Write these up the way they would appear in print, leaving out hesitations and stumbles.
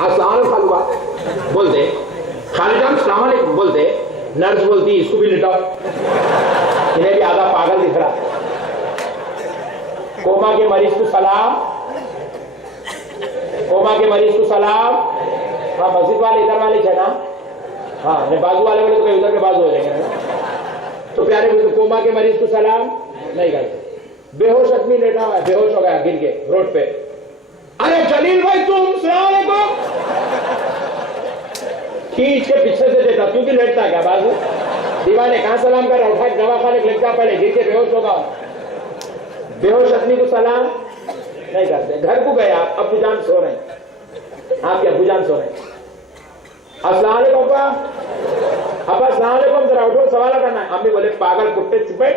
अस्सलाम खालुआ बोलते, खालिजान सलाम अलैकुम बोलते, नर्स बोलती इसको भी लिटाओ, इन्हें भी आधा पागल दिख रहा। कोमा के मरीज को सलाम, कोमा के मरीज को सलाम। हाँ मस्जिद वाले इधर वाले थे ना, हाँ बाजू वाले बोले तो उधर के बाजू हो जाएंगे ना। तो प्यारे तो कोमा के मरीज को सलाम नहीं करते। बेहोश आदमी लेटा हुआ है, बेहोश हो गया गिर के रोड पे, अरे जलील भाई तुम सलाम अलैकुम, खींच के पीछे से देता, तू भी लेटता क्या बाजू, दीवाने कहां सलाम कर रहा, उठा दवा खाने लग जा, पहले गिर के बेहोश होगा। बेहोश आदमी को सलाम नहीं करते। घर को गए आप, अब्बू जान सो रहे हैं, आपके अब्बू जान सो रहे हैं, अस्सलाम वालेकुम अब्बा, अब्बा अस्सलाम वालेकुम, जरा उठो सवाल करना है। अम्मी बोले पागल कुत्ते चुप बैठ,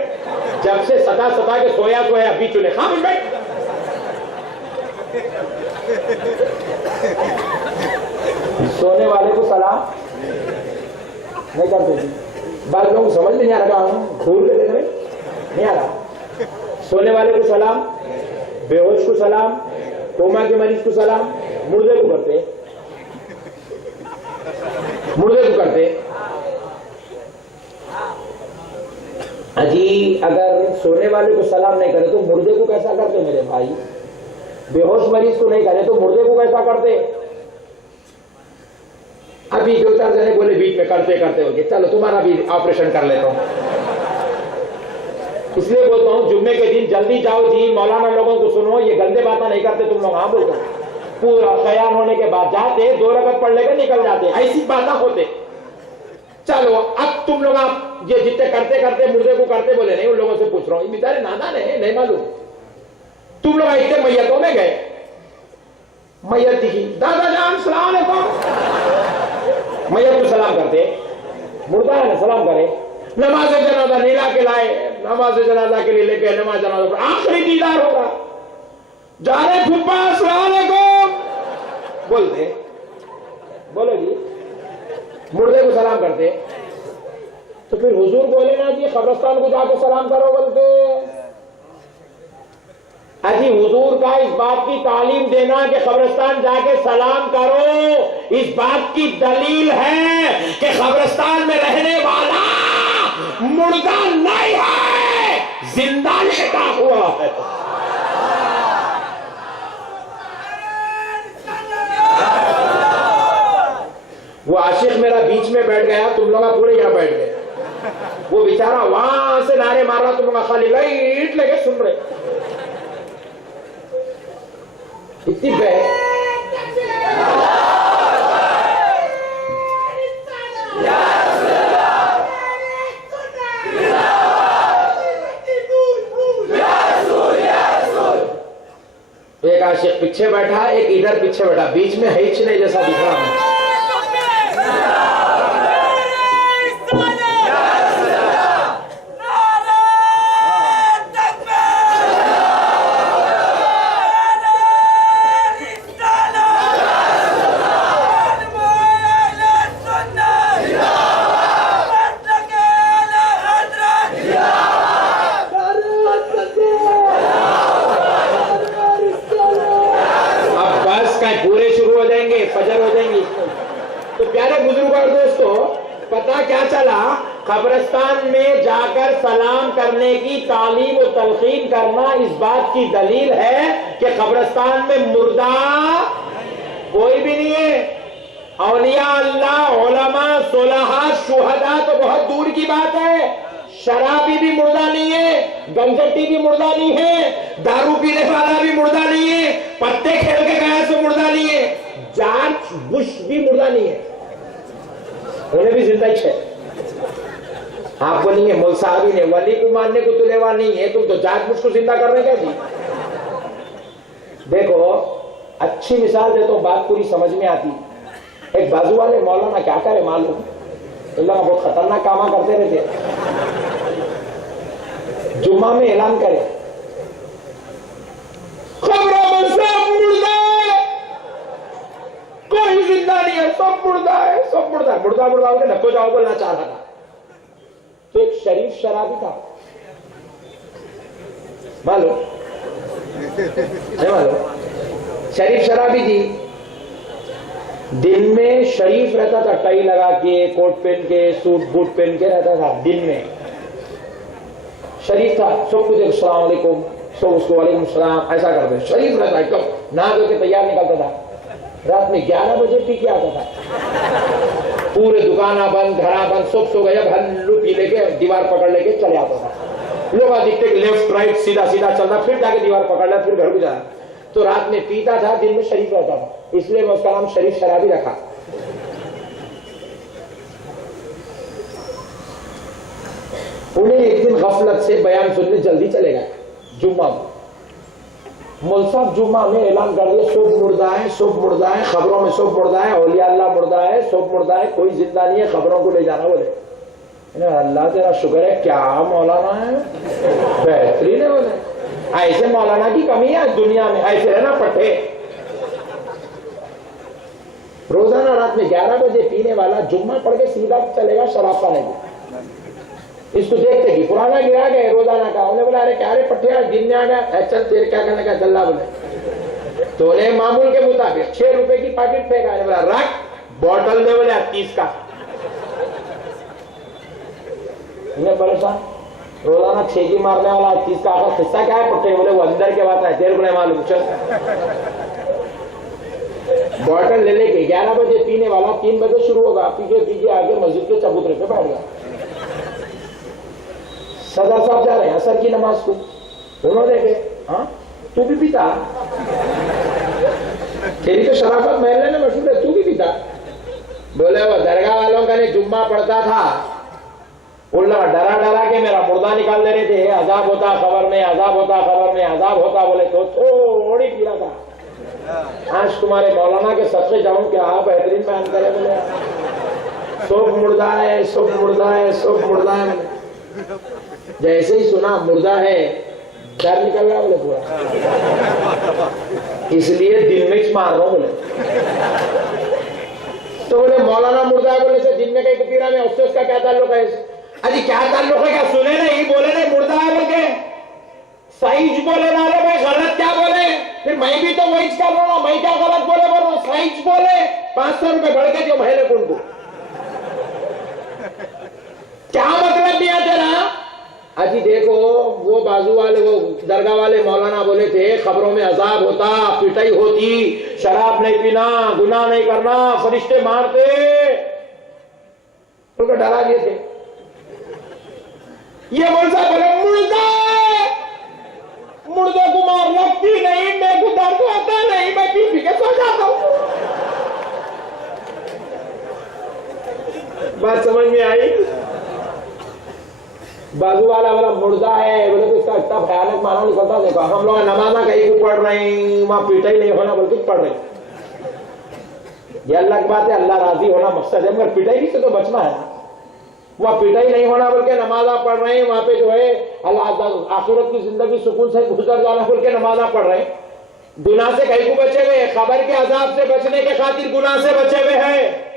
जब से सता सता के सोया अभी चुने, खामोश बैठ। सोने वाले को सलाम नहीं करते जी। बात लोगों को समझ में नहीं आ रहा, घूर के देख रहे नहीं आ रहा। सोने वाले को सलाम, बेहोश को सलाम, कोमा के मरीज को सलाम, मुर्दे को करते, मुर्दे को करते। अजी अगर सोने वाले को सलाम नहीं करे तो मुर्दे को कैसा करते मेरे भाई? बेहोश मरीज को नहीं करे तो मुर्दे को कैसा करते? अभी दो चार जने बोले बीच में करते करते हो गए, चलो तुम्हारा भी ऑपरेशन कर लेता हूं। इसलिए बोलता हूं जुम्मे के दिन जल्दी जाओ जी, मौलाना लोगों को सुनो, ये गंदे बातें नहीं करते तुम लोग। हाँ बोलते पूरा खयाल होने के बाद जाते, 2 रकत पढ़ लेकर निकल जाते, ऐसी बातें होते। चलो अब तुम लोग आप ये जितने करते करते मुर्दे को करते बोले नहीं, उन लोगों से पूछ रहा हूं, बेचारे नादान है, नहीं मालूम। तुम लोग इतने मैयतों में गए, मैयत दिखी, दादा जान सलाम अलैकुम, मैयत को सलाम करते, मुर्दा है ना सलाम करे। नमाज जनाजा नहीं ला के लाए, नमाज जनाजा के लिए लेके नमाज जनाजा पर आखिरी दीदार होगा, जा रहे फुप्पा सलाम अलैकुम बोलते, बोलो जी, मुर्दे को सलाम करते। तो फिर हुजूर बोले ना जी कब्रिस्तान को जाके सलाम करो बोलते। अजी हुजूर का इस बात की तालीम देना कि कब्रिस्तान जाके सलाम करो, इस बात की दलील है कि कब्रिस्तान में रहने वाला मुर्दा नहीं है, जिंदा लेटा हुआ है। वो आशिक मेरा बीच में बैठ गया, तुम लोग पूरे यहां बैठ गए, वो बेचारा वहां से नारे मार रहा, तुम लोग खाली लाइट लेके सुन रहे। इतनी एक आशिक पीछे बैठा, एक इधर पीछे बैठा, बीच में हिच नहीं जैसा दिख रहा है। कब्रिस्तान में जाकर सलाम करने की तालीम और तलकीन करना इस बात की दलील है कि कब्रिस्तान में मुर्दा कोई भी नहीं है। औलिया अल्लाह, उलमा, सुलहा, शुहदा तो बहुत दूर की बात है। शराबी भी मुर्दा नहीं है, गंजटी भी मुर्दा नहीं है, दारू पीने वाला भी मुर्दा नहीं है, पत्ते खेल के गया तो मुर्दा नहीं है, जॉर्ज बुश भी मुर्दा नहीं है, उन्हें भी जिंदा ही है। आप बोलेंगे मौल साहब ही ने वली को मानने को तो लेवा नहीं है, तुम तो जात मुझको जिंदा कर रहे क्या जी? देखो अच्छी मिसाल देता हूं, बात पूरी समझ में आती। एक बाजू वाले मौलाना क्या करे मालूम, अल्लाह बहुत खतरनाक कामा करते रहते। जुम्मा में ऐलान करे खबरों में सब मुर्दा है, कोई जिंदा नहीं है, सब मुर्दा है, सब मुर्दा। मुर्दा मुर्दा होकर नको जाओ बोलना चाह रहा था। तो एक शरीफ शराबी था, मालूम नहीं मालूम, शरीफ शराबी जी दिन में शरीफ रहता था, टाई लगा के, कोट पहन के, सूट बूट पहन के रहता था। दिन में शरीफ था, सब कुछ अस्सलाम वालेकुम, सब उसको वालेकुम सलाम ऐसा करते, शरीफ रहता एकदम, नहा धो के तैयार निकलता था। रात में 11 बजे पी के आता था, पूरे दुकाना बंद, घरा बंद, सब सो गए, हल्लू पी लेके दीवार पकड़ लेके चले आता था। लोग दिखते लेफ्ट राइट सीधा सीधा चलना, फिर जाके दीवार पकड़ लिया, फिर घर को जाना। तो रात में पीता था, दिन में शरीफ रहता था, इसलिए मैं उसका नाम शरीफ शराबी रखा। उन्हें एक दिन गफलत से बयान सुनने जल्दी चले गए जुम्मा में। मौलवी साहब जुम्मा में ऐलान कर दिया, सब मुर्दा है, सब मुर्दा है, खबरों में सब मुर्दा है, औलिया अल्लाह मुर्दा है, सब मुर्दा है, कोई जिंदा नहीं है, खबरों को ले जाना। बोले अल्लाह तेरा शुक्र है, क्या मौलाना है, बेहतरीन है। बोले ऐसे मौलाना की कमी है दुनिया में, ऐसे है ना पट्टे। रोजाना रात में 11 बजे पीने वाला जुम्मा पढ़ के सीधा चलेगा शराब पाने को। इसको देखते कि पुराना गिरा गए रोजाना का। उन्हें बोला अरे क्या रे पट्टिया दिन में आ गया, चल तेरे क्या करने का चल्ला। बोले तो उन्हें मामूल के मुताबिक 6 रुपए की पैकेट फेंका। बोला रख, बॉटल दे। बोले 30 का। इन्हें परेशान, रोजाना 6 की मारने वाला 30 का आखिर हिस्सा क्या है पट्टे। बोले वो अंदर के बात है, तेरे को नहीं मालूम। चल बॉटल ले लेके 11 बजे पीने वाला 3 बजे शुरू होगा, पीके आगे मस्जिद के चबूतरे पे बैठ गया। सदर साहब जा रहे हैं असर की नमाज को, उन्होंने देखे हाँ तू भी पीता, तेरी तो शराफत महल में मशहूर है, तू भी पीता। बोले वो दरगाह वालों का ने जुम्मा पढ़ता था, उन लोग डरा डरा के मेरा मुर्दा निकाल दे रहे थे, अजाब होता खबर में, अजाब होता खबर में, अजाब होता। बोले तो थोड़ी पी रहा था। आज तुम्हारे मौलाना के सबसे जाऊं क्या आप बेहतरीन बयान करे। बोले सब मुर्दा है, सब मुर्दा है, सब मुर्दा है। जैसे ही सुना मुर्दा है, डर निकल रहा। बोले पूरा, इसलिए दिन में मार रहा हूं। बोले तो बोले मौलाना मुर्दा है बोले से दिन में कहीं पी रहा है, उससे उसका क्या ताल्लुक है। अरे क्या ताल्लुक है, क्या सुने नहीं, बोले नहीं मुर्दा है बोल के सही बोले ना रे भाई, गलत क्या बोले। फिर मैं भी तो वही कर रहा हूँ, मैं क्या गलत बोले बोल रहा हूँ, सही बोले। 500 रुपए बढ़ के जो महीने को उनको क्या मतलब दिया तेरा। अजी देखो वो बाजू वाले, वो दरगाह वाले मौलाना बोले थे खबरों में अजाब होता, पिटाई होती, शराब नहीं पीना, गुनाह नहीं करना, फरिश्ते मारते, उनको डरा दिए थे। ये बोलता बोले मुर्दा, मुर्दे को मार लगती नहीं, मैं को दर्द होता नहीं, मैं पी के सो जाता हूं। बात समझ में आई। बाजू वाला मुर्दा है बोले तो इसका इतना भयानक माना निकलता। देखो हम लोग नमाजा कहीं को पढ़ रहे हैं, वहां पीटा ही नहीं होना बल्कि पढ़ रहे हैं। ये अल्लाह की बात है, अल्लाह राजी होना मकसद है, मगर पिटाई से तो बचना है। वहां पिटाई नहीं होना बोल के नमाजा पढ़ रहे हैं, वहां पे जो है अल्लाह आखिरत की जिंदगी सुकून से गुजर जाना बोल के नमाजा पढ़ रहे हैं। गुनाह से कहीं को बचे हुए, खबर के अजाब से बचने के खातिर गुनाह से बचे हुए हैं।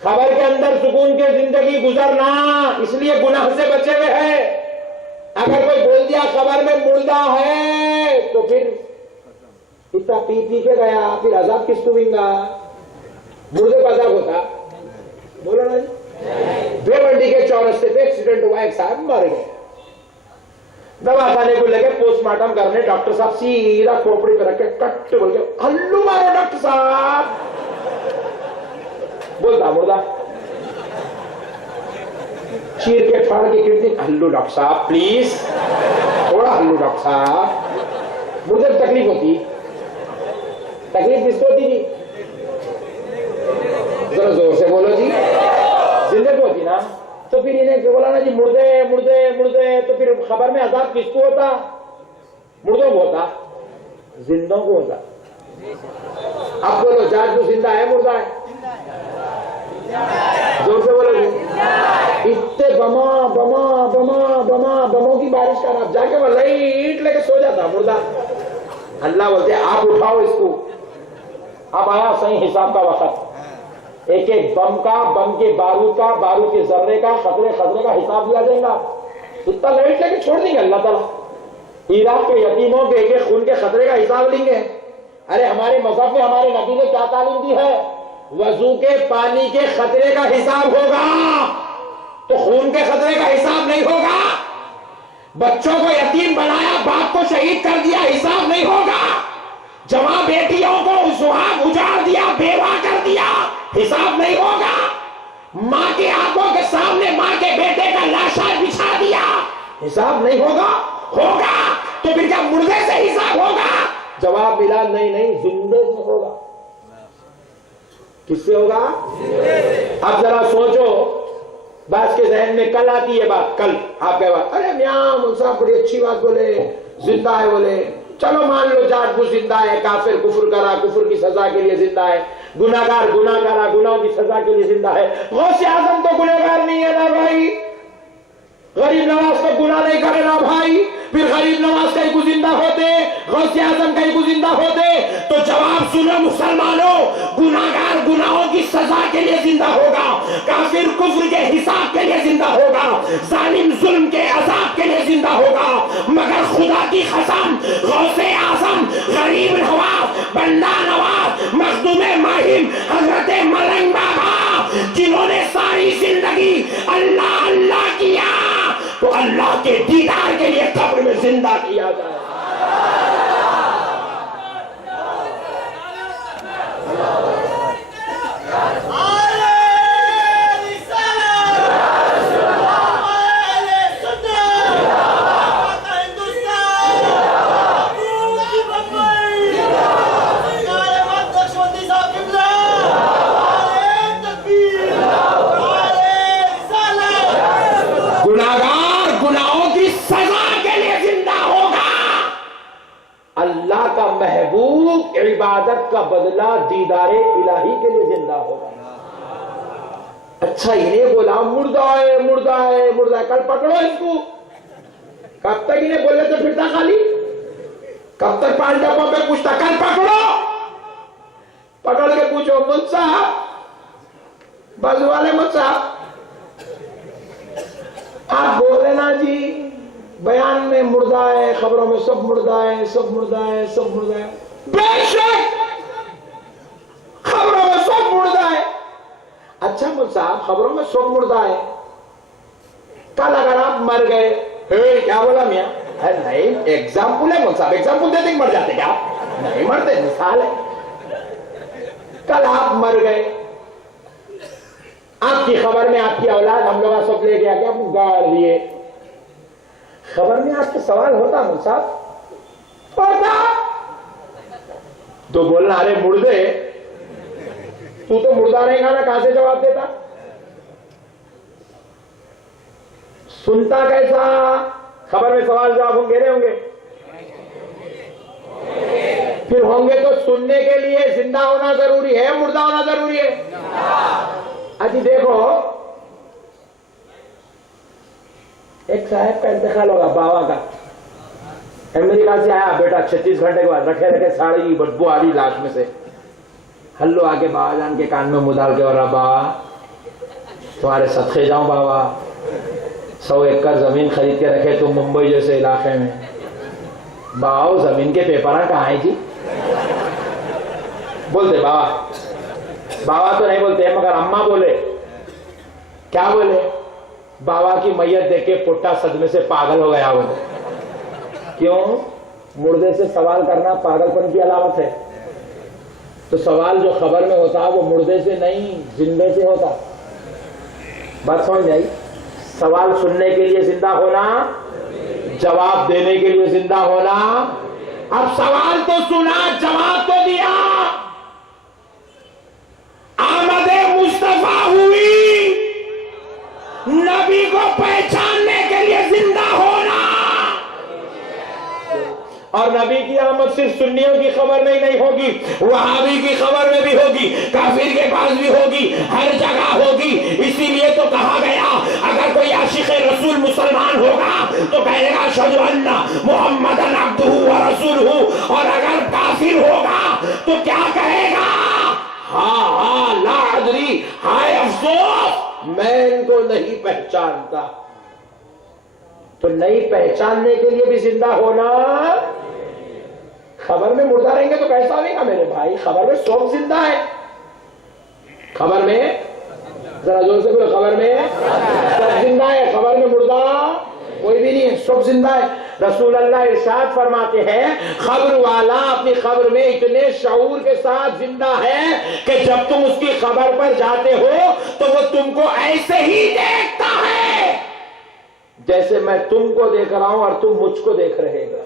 खबर के अंदर सुकून के जिंदगी गुजरना, इसलिए गुनाह से बचे हुए हैं। अगर कोई बोल दिया खबर में मुर्दा है तो फिर इतना पी के गया, फिर अजाब किसको मिलेगा। मुर्दे का अजाब होता, बोलो ना जी। भिवंडी के चौरस्ते पे एक्सीडेंट हुआ, एक साहब मर गए, दवा खाने को लगे पोस्टमार्टम करने, डॉक्टर साहब सीधा खोपड़ी पे रखे कट बोल के हल्लू मारो डॉक्टर साहब। बोलता मुर्दा, चीर के फाड़ के किडनी, हल्लू डॉक्टर साहब प्लीज, थोड़ा हल्लू डॉक्टर साहब। मुझे तकलीफ होती, तकलीफ किसको होती जी, जरा जोर से बोलो जी, जिंदगी होती ना। तो फिर इन्हें बोला ना जी मुर्दे मुर्दे मुर्दे, तो फिर खबर में अजाब किसको होता, मुर्दों को होता, जिंदों को होता। अब बोलो जाट जो जिंदा है मुर्दा है, जोर से बोलो। इतने बमा बमा बमा बमा बमों की बारिश का नाम, जाके वो लाइट लेके सो जाता मुर्दा। अल्लाह बोलते आप उठाओ इसको, अब आया सही हिसाब का वक्त। एक एक बम का, बम के बारूद का, बारूद के जर्रे का, खतरे खतरे का हिसाब दिया जाएगा। इतना लाइट लेके छोड़ देंगे अल्लाह ताला। इराक के यतीमों के एक एक खून के खतरे का हिसाब लेंगे। अरे हमारे मजहब में हमारे नबी ने क्या तालीम दी है? वजू के पानी के खतरे का हिसाब होगा, तो खून के खतरे का हिसाब नहीं होगा। बच्चों को यतीम बनाया, बाप को शहीद कर दिया, हिसाब नहीं होगा। जवां बेटियों को सुहाग उजाड़ दिया, बेवा कर दिया, हिसाब नहीं होगा। मां के आंखों के सामने मां के बेटे का लाशा बिछा दिया, हिसाब नहीं होगा। होगा तो फिर क्या मुर्दे से हिसाब होगा? जवाब मिला नहीं, जिंदे से होगा। किससे होगा? अब जरा सोचो, बात के जहन में कल आती है बात, कल आप कह बात, अरे मियां मुल्क बड़ी अच्छी बात बोले, जिंदा है बोले, चलो मान लो जाटबू जिंदा है, काफिर कुफर करा, कुफर की सजा के लिए जिंदा है, गुनाहगार गुनाह करा, गुनाहों की सजा के लिए जिंदा है। गौसे आजम तो गुनहगार नहीं है ना भाई, गरीब नवाज तो गुनाह नहीं करे ना भाई, फिर गरीब नवाज कहीं को जिंदा होते, गौसे आजम कहीं को जिंदा होते। तो जवाब सुनो मुसलमानों, गुनाहगार गुनाहों की सजा के लिए जिंदा होगा, काफिर कुफ्र के हिसाब के लिए जिंदा होगा, जालिम जुल्म के अजाब के लिए जिंदा होगा। मगर खुदा की कसम, गौसे आजम, गरीब नवाज, बंदा नवाज, मखदूम माहिम, हजरत मलंग बाबा, जिन्होंने सारी जिंदगी अल्लाह अल्लाह किया, तो अल्लाह के दीदार के लिए कब्र में जिंदा किया जाए। अल्लाह का महबूब इबादत का बदला दीदारे इलाही के लिए जिंदा होगा। अच्छा इन्हें बोला मुर्दा है मुर्दा है मुर्दा है, कल पकड़ो इसको। कब तक इन्हें बोले तो फिरता खाली, कब तक पांच डब्बों पे पूछता, कल पकड़ो। पकड़ के पूछो, मुझ साहब, बाजू वाले मुझ साहब, आप बोले ना जी बयान में मुर्दा है, खबरों में सब मुर्दा है, सब मुर्दा है, सब मुर्दा है। बेशक खबरों में सब मुर्दा है। अच्छा मुझ साहब, खबरों में सब मुर्दा है, कल अगर आप मर गए, क्या बोला मियां? नहीं एग्जाम्पल है मुझ साहब, एग्जाम्पल देते मर जाते क्या? नहीं मरते, मिसाल है। कल आप मर गए, आपकी खबर में आपकी औलाद हम लोग सब ले गया, क्या गाड़ दिए, खबर में आपके सवाल होता मुझ साहब? होता तो बोलना, अरे मुर्दे, तू तो मुर्दा रहेगा ना, कहां से जवाब देता? सुनता कैसा? खबर में सवाल जवाब होंगे नहीं होंगे? फिर होंगे तो सुनने के लिए जिंदा होना जरूरी है, मुर्दा होना जरूरी है? अजी देखो, एक साहब का इंतकाल होगा, बाबा का, अमेरिका से आया बेटा, 36 घंटे के बाद रखे रखे साड़ी बदबू आ रही लाश में से। हल्लो आके बाबा जान के कान में मुंह डाल के, और बाबा तुम्हारे सदके जाऊं बाबा, 100 एकड़ जमीन खरीद के रखे तुम मुंबई जैसे इलाके में। बाबा जमीन के पेपर कहाँ है जी? बोलते बाबा, बाबा तो नहीं बोलते मगर अम्मा बोले। क्या बोले? बाबा की मैयत देख के पुट्टा सदमे से पागल हो गया। बोले क्यों? मुर्दे से सवाल करना पागलपन की अलामत है। तो सवाल जो खबर में होता वो मुर्दे से नहीं, जिंदे से होता। बात समझ आई? सवाल सुनने के लिए जिंदा होना, जवाब देने के लिए जिंदा होना। अब सवाल तो सुना, जवाब तो दिया, आमदे मुस्तफा हुई, नबी को पहचानने के लिए जिंदा होना। और नबी की आमद सिर्फ सुन्नियों की खबर में ही नहीं होगी, वहाबी की खबर में भी होगी, काफिर के पास भी होगी, हर जगह होगी। इसीलिए तो कहा गया, अगर कोई आशिक रसूल मुसलमान होगा तो कहेगा अशहदु अन्ना मुहम्मदन अब्दुहु व रसूलुहु, और अगर काफिर होगा तो क्या कहेगा? हाँ ला अदरी, हाय अफसोस, मैं इनको नहीं पहचानता। तो नहीं पहचानने के लिए भी जिंदा होना, खबर में मुर्दा रहेंगे तो कैसा होगा मेरे भाई? खबर में सब जिंदा है। खबर में, जरा जोर से बोलो, खबर में सब जिंदा है, खबर में मुर्दा कोई भी नहीं है, सब जिंदा है। रसूल अल्लाह इरशाद फरमाते हैं, खबर वाला अपनी खबर में इतने शऊर के साथ जिंदा है कि जब तुम उसकी खबर पर जाते हो तो वो तुमको ऐसे ही देखता है जैसे मैं तुमको देख रहा हूं और तुम मुझको देख रहे हो।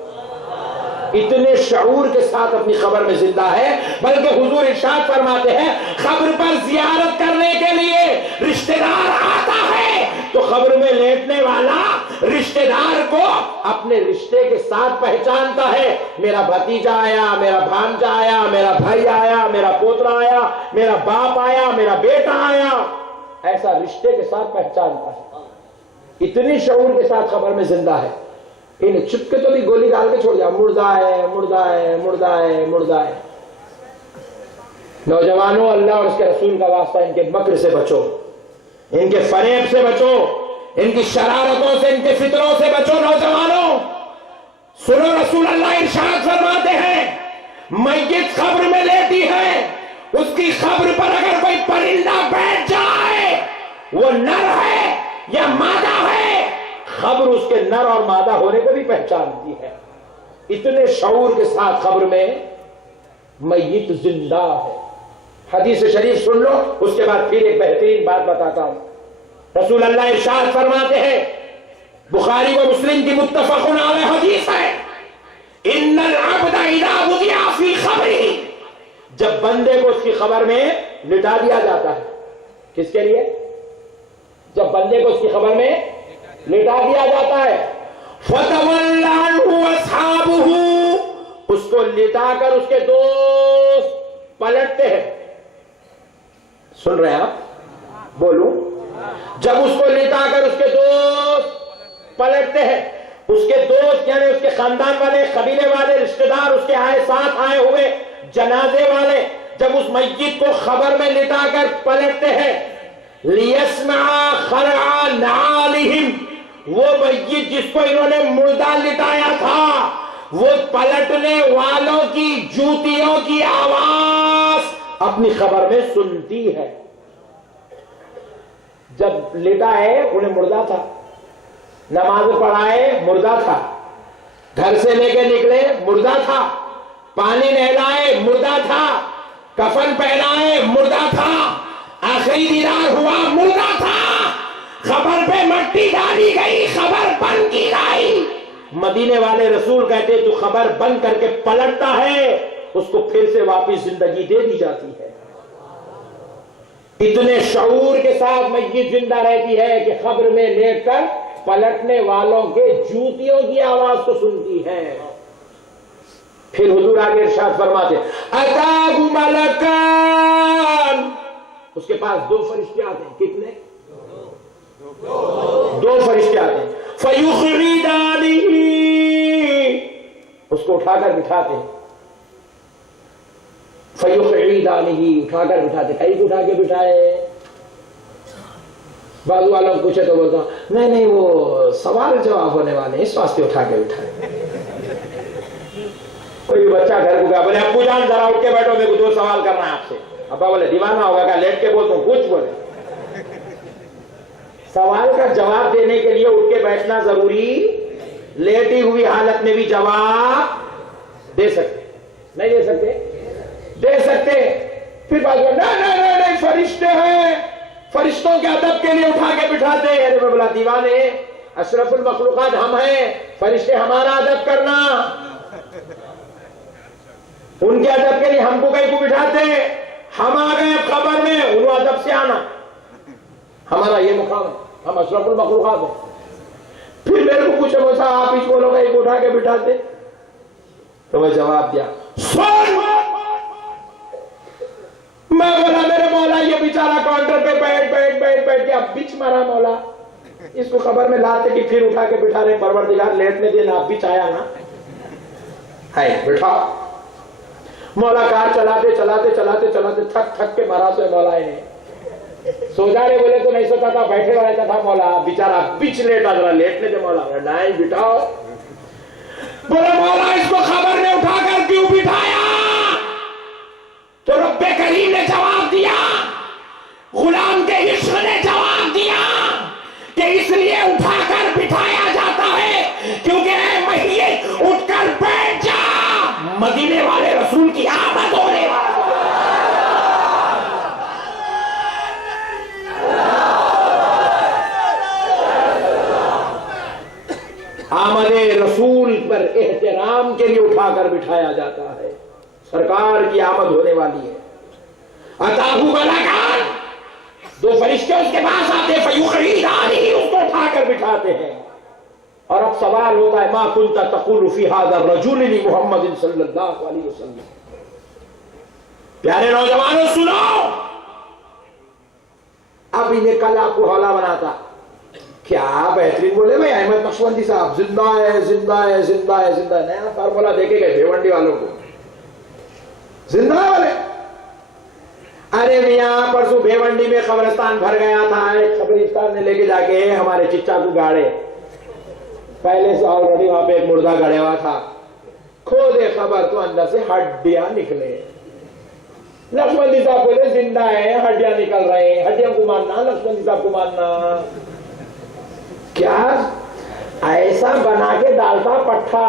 इतने शऊर के साथ अपनी खबर में जिंदा है। बल्कि हुजूर इरशाद फरमाते हैं, खबर पर जियारत करने के लिए रिश्तेदार आता है तो खबर में लेटने वाला रिश्तेदार को अपने रिश्ते के साथ पहचानता है। मेरा भतीजा आया, मेरा भांजा आया, मेरा भाई आया, मेरा पोतरा आया, मेरा बाप आया, मेरा बेटा आया, ऐसा रिश्ते के साथ पहचानता है। इतनी शऊर के साथ खबर में जिंदा है। इन चुपके तो भी गोली डाल के छोड़ दिया, मुर्दा है, मुर्दा है, मुर्दा है, मुर्दा है। नौजवानों, अल्लाह और उसके रसूल का वास्ता, इनके मक्र से बचो, इनके फरेब से बचो, इनकी शरारतों से, इनके फितरों से बचो। नौजवानों सुनो, रसूल अल्लाह इरशाद फरमाते हैं, मैयत खब्र में लेटी है, उसकी खब्र पर अगर कोई परिंदा बैठ जाए, वो नर है या मादा है, खबर उसके नर और मादा होने को भी पहचानती है। इतने शऊर के साथ खबर में मैयत जिंदा है। हदीस शरीफ सुन लो, उसके बाद फिर एक बेहतरीन बात बताता हूं। रसूल अल्लाह इरशाद फरमाते हैं, बुखारी व मुस्लिम की मुत्तफक़ुन अलैहि हदीस है, इन्नल अब्दा इज़ा वुदिअ फी ख़ब्रिही, जब बंदे को उसकी खबर में लिटा दिया जाता है। किसके लिए? जब बंदे को उसकी खबर में लिटा दिया जाता है, फतवल्ला अन्हु अस्हाबुहु, उसको लिटाकर उसके दोस्त पलटते हैं। सुन रहे हैं आप? बोलूं? जब उसको लिटाकर उसके दोस्त पलटते हैं, उसके दोस्त यानी उसके खानदान वाले, कबीले वाले, रिश्तेदार, उसके आए साथ आए हुए जनाजे वाले, जब उस मस्जिद को खबर में लिटाकर पलटते हैं, लियस्मा खरआ नालिहिम, वो मस्जिद जिसको इन्होंने मुर्दा लिटाया था, वो पलटने वालों की जूतियों की आवाज अपनी खबर में सुनती है। जब लिटाए उन्हें मुर्दा था, नमाज पढ़ाए मुर्दा था, घर से लेके निकले मुर्दा था, पानी नहलाए मुर्दा था, कफन पहनाए मुर्दा था, आखिरी दीदार हुआ मुर्दा था, खबर पे मट्टी डाली गई, खबर बंद की गई। मदीने वाले रसूल कहते, तू खबर बंद करके पलटता है, उसको फिर से वापस जिंदगी दे दी जाती है। इतने शऊर के साथ मस्जिद जिंदा रहती है कि खबर में लेटकर पलटने वालों के जूतियों की आवाज को सुनती है। फिर हुजूर आगे इरशाद फरमाते, अताहु मलकान, उसके पास दो फरिश्ते आते हैं। कितने? दो फरिश्ते आते हैं। फयुखरिदानिही, उसको उठाकर बिठाते हैं। फयुखरिदानिही, उठाकर बिठाते। कहीं उठा के बिठाए? बाजू वालों को पूछे तो बोलता, नहीं नहीं वो सवाल जवाब होने वाले, इस वास्ते उठा के बिठाए। कोई बच्चा घर को गया, बोले अब्बू जान जरा उठ के बैठो, मेरे को दो सवाल करना है आपसे। अब्बा बोले दीवाना होगा क्या, लेट के बोल, तुम कुछ बोले। सवाल का जवाब देने के लिए उठ के बैठना जरूरी, लेटी हुई हालत में भी जवाब दे सकते? नहीं दे सकते? दे सकते। फिर बात नहीं फरिश्ते हैं, फरिश्तों के अदब के लिए उठा के बिठाते हैं। अरे मैं बोला दीवाने, अशरफुल मखलूकात हम हैं, फरिश्ते हमारा अदब करना, उनके अदब के लिए हमको कहीं को बिठाते। हम आ गए खबर में, उन्होंने अदब से आना, हमारा ये मुकाम है, हम अशरफुल मखलूकात हैं। फिर मेरे को पूछे बोला आप इस बोलोगे एक उठा के बिठाते, तो मैं जवाब दिया सुन। मैं बोला मेरे मौला ये बेचारा काउंटर पे बैठ बैठ बैठ बैठ के अब बिच मारा मौला, इसको खबर में लाते कि फिर उठा के बिठा रहे, परवरदिगार लेटने दे ना, बिच आया ना है, बिठाओ। मौला कार चलाते चलाते चलाते चलाते थक थक के मरा तो मौला ने सो जा रहे, बोले तो नहीं सोता था, बैठे रहता था मौला, बेचारा बिच लेटा, जरा लेटने दे मौला, नहीं बिठाओ। बोले मौला इसको खबर ने उठाकर क्यों बिठाया? तो रब्बे करीम ने जवाब दिया, गुलाम के इश्क ने जवाब दिया कि इसलिए उठाकर बिठाया जाता है क्योंकि महिये उठकर बैठ जा, मदीने वाले रसूल की आमद होने वाला। आमदे रसूल पर एहतराम के लिए उठाकर बिठाया जाता है। सरकार की आमद होने वाली है। अताहु मलाकान, दो फरिश्ते उसके पास आते, फयुखरीदानी, उसको उठाकर बिठाते हैं। और अब सवाल होता है, मा कुंता तक़ूलु फी हाज़ा रजुल मुहम्मद सल्लल्लाहु अलैहि वसल्लम। प्यारे नौजवानों सुनो, अब इन्हें कल आपको हौला बनाता, क्या बेहतरीन बोले भाई अहमद नक्शबंदी साहब, जिंदा है जिंदा है जिंदा है जिंदा है। नया फार्मूला देखे गए भिवंडी वालों को, जिंदा है वाले। अरे मियाँ परसों भिवंडी में कब्रिस्तान भर गया था, एक कब्रिस्तान ने लेके जाके हमारे चिच्चा को गाड़े, पहले से ऑलरेडी वहां पे एक मुर्दा गड़े हुआ था। खोदे खबर तो अंदर से हड्डियां निकले। नक्शबंदी साहब बोले जिंदा है, हड्डियां निकल रहे हैं, हड्डियों को मानना, नक्शबंदी साहब को मानना। क्या ऐसा बना के डालता पट्टा,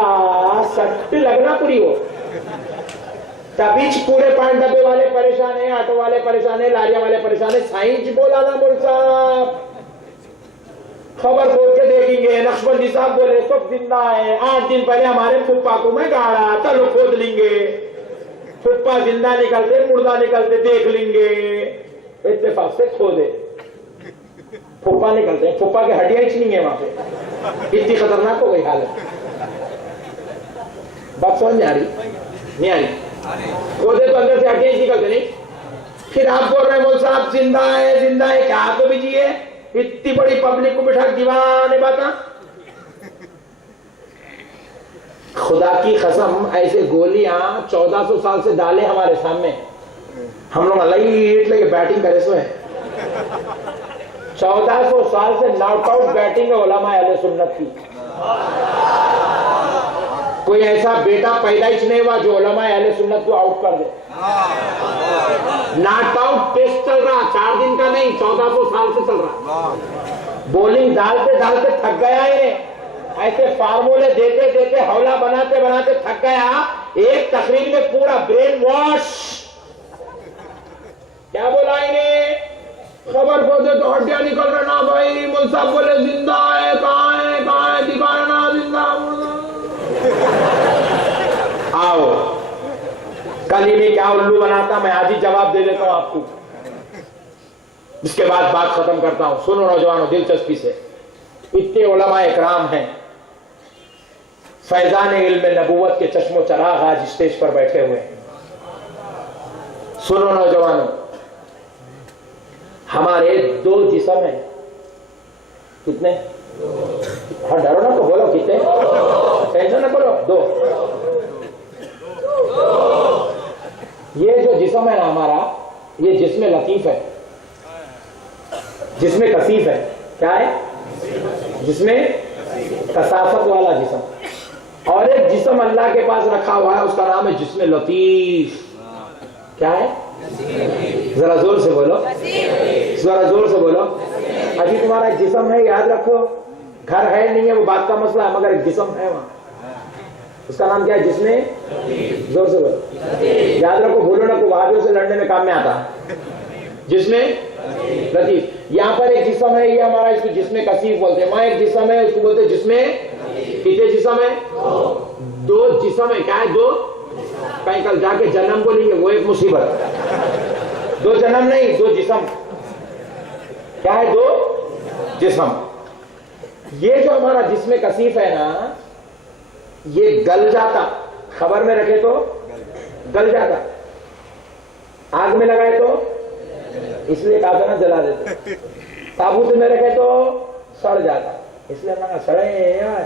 सट लगना पूरी हो, तभी पूरे 5 डब्बे वाले परेशान है, ऑटो वाले परेशान है, लारिया वाले परेशान है। साइंस बोला ना बोल साहब, खबर खोल के देखेंगे, नक्शबंदी साहब बोले सब जिंदा है। 8 दिन पहले हमारे फुप्पा को मैं गाड़ा, चलो खोद लेंगे, फुप्पा जिंदा निकलते मुर्दा निकलते देख लेंगे। इत्तेफाक से खोदे, फुप्पा निकलते हैं, फुप्पा की हड्डियां ही नहीं है वहां पे, इतनी खतरनाक हो गई हालत। बात समझ नहीं आ रही? नहीं आ रही? खोदे तो अंदर से हड्डियां निकलते नहीं। फिर आप बोल रहे हैं बोल साहब जिंदा है, क्या तो बीजिए, इतनी बड़ी पब्लिक को बिठा दीवाने बाता। खुदा की कसम, ऐसे गोलियां 1400 साल से डाले हमारे सामने, हम लोग लाइट लेके बैटिंग करे सो है। 1400 साल से नॉट आउट बैटिंग है उलमा अहले सुन्नत की। कोई ऐसा बेटा पैदाइश नहीं हुआ जो उलमा अहले सुन्नत को आउट कर दे। नॉट आउट टेस्ट चल रहा, 4 दिन का नहीं, 1400 साल से चल रहा। बॉलिंग डालते डालते थक गया है, ऐसे फार्मूले देते देते हौला बनाते बनाते थक गया। एक तकरीर में पूरा ब्रेन वॉश। क्या बोला इन्हें? खबर को दे तो हड्डियां निकल रहे ना भाई। मुल साहब बोले जिंदा है, कहाँ है दिखाना ना, जिंदा आओ। कल इन्हें क्या उल्लू बनाता, मैं आज ही जवाब दे देता हूं आपको, इसके बाद बात खत्म करता हूं। सुनो नौजवानों दिलचस्पी से, इतने उलमा इकराम हैं, फैजान इल्म नबूवत के चश्मो चराग आज स्टेज पर बैठे हुए हैं। सुनो नौजवानों, हमारे 2 जिस्म हैं। कितने? हाँ डरो ना तो बोलो कितने, टेंशन ना करो। 2। ये जो जिस्म है ना हमारा, ये जिस्म लतीफ है, जिसमें कसीफ है। क्या है? जिसमें कसाफत वाला जिस्म। और एक जिस्म अल्लाह के पास रखा हुआ है, उसका नाम है जिस्म लतीफ। क्या है? जरा जोर से बोलो, जरा जोर से बोलो। अभी तुम्हारा जिस्म है, याद रखो, घर है नहीं है वो बात का मसला है, मगर एक जिस्म है वहां, उसका नाम क्या है? जिसमें, जोर से बोलो, याद रखो, बोलो ना को वादियों से लड़ने में काम में आता। जिसमें लतीफ। यहाँ पर एक जिस्म है, ये हमारा, इसको जिसमें कसीफ बोलते हैं। वहां एक जिस्म है, उसको बोलते हैं जिसमें। कितने जिस्म है? 2 जिस्म है। क्या है? 2। कहीं कल जाके जन्म बोलेंगे, वो एक मुसीबत। 2 जन्म नहीं, 2 जिस्म। क्या है? 2 जिस्म। ये जो हमारा जिस्म कसीफ है ना, ये गल जाता, खबर में रखे तो गल जाता, आग में लगाए तो, इसलिए कहा था ना जला देते, ताबूत में रखे तो सड़ जाता, इसलिए मैंने सड़े यार,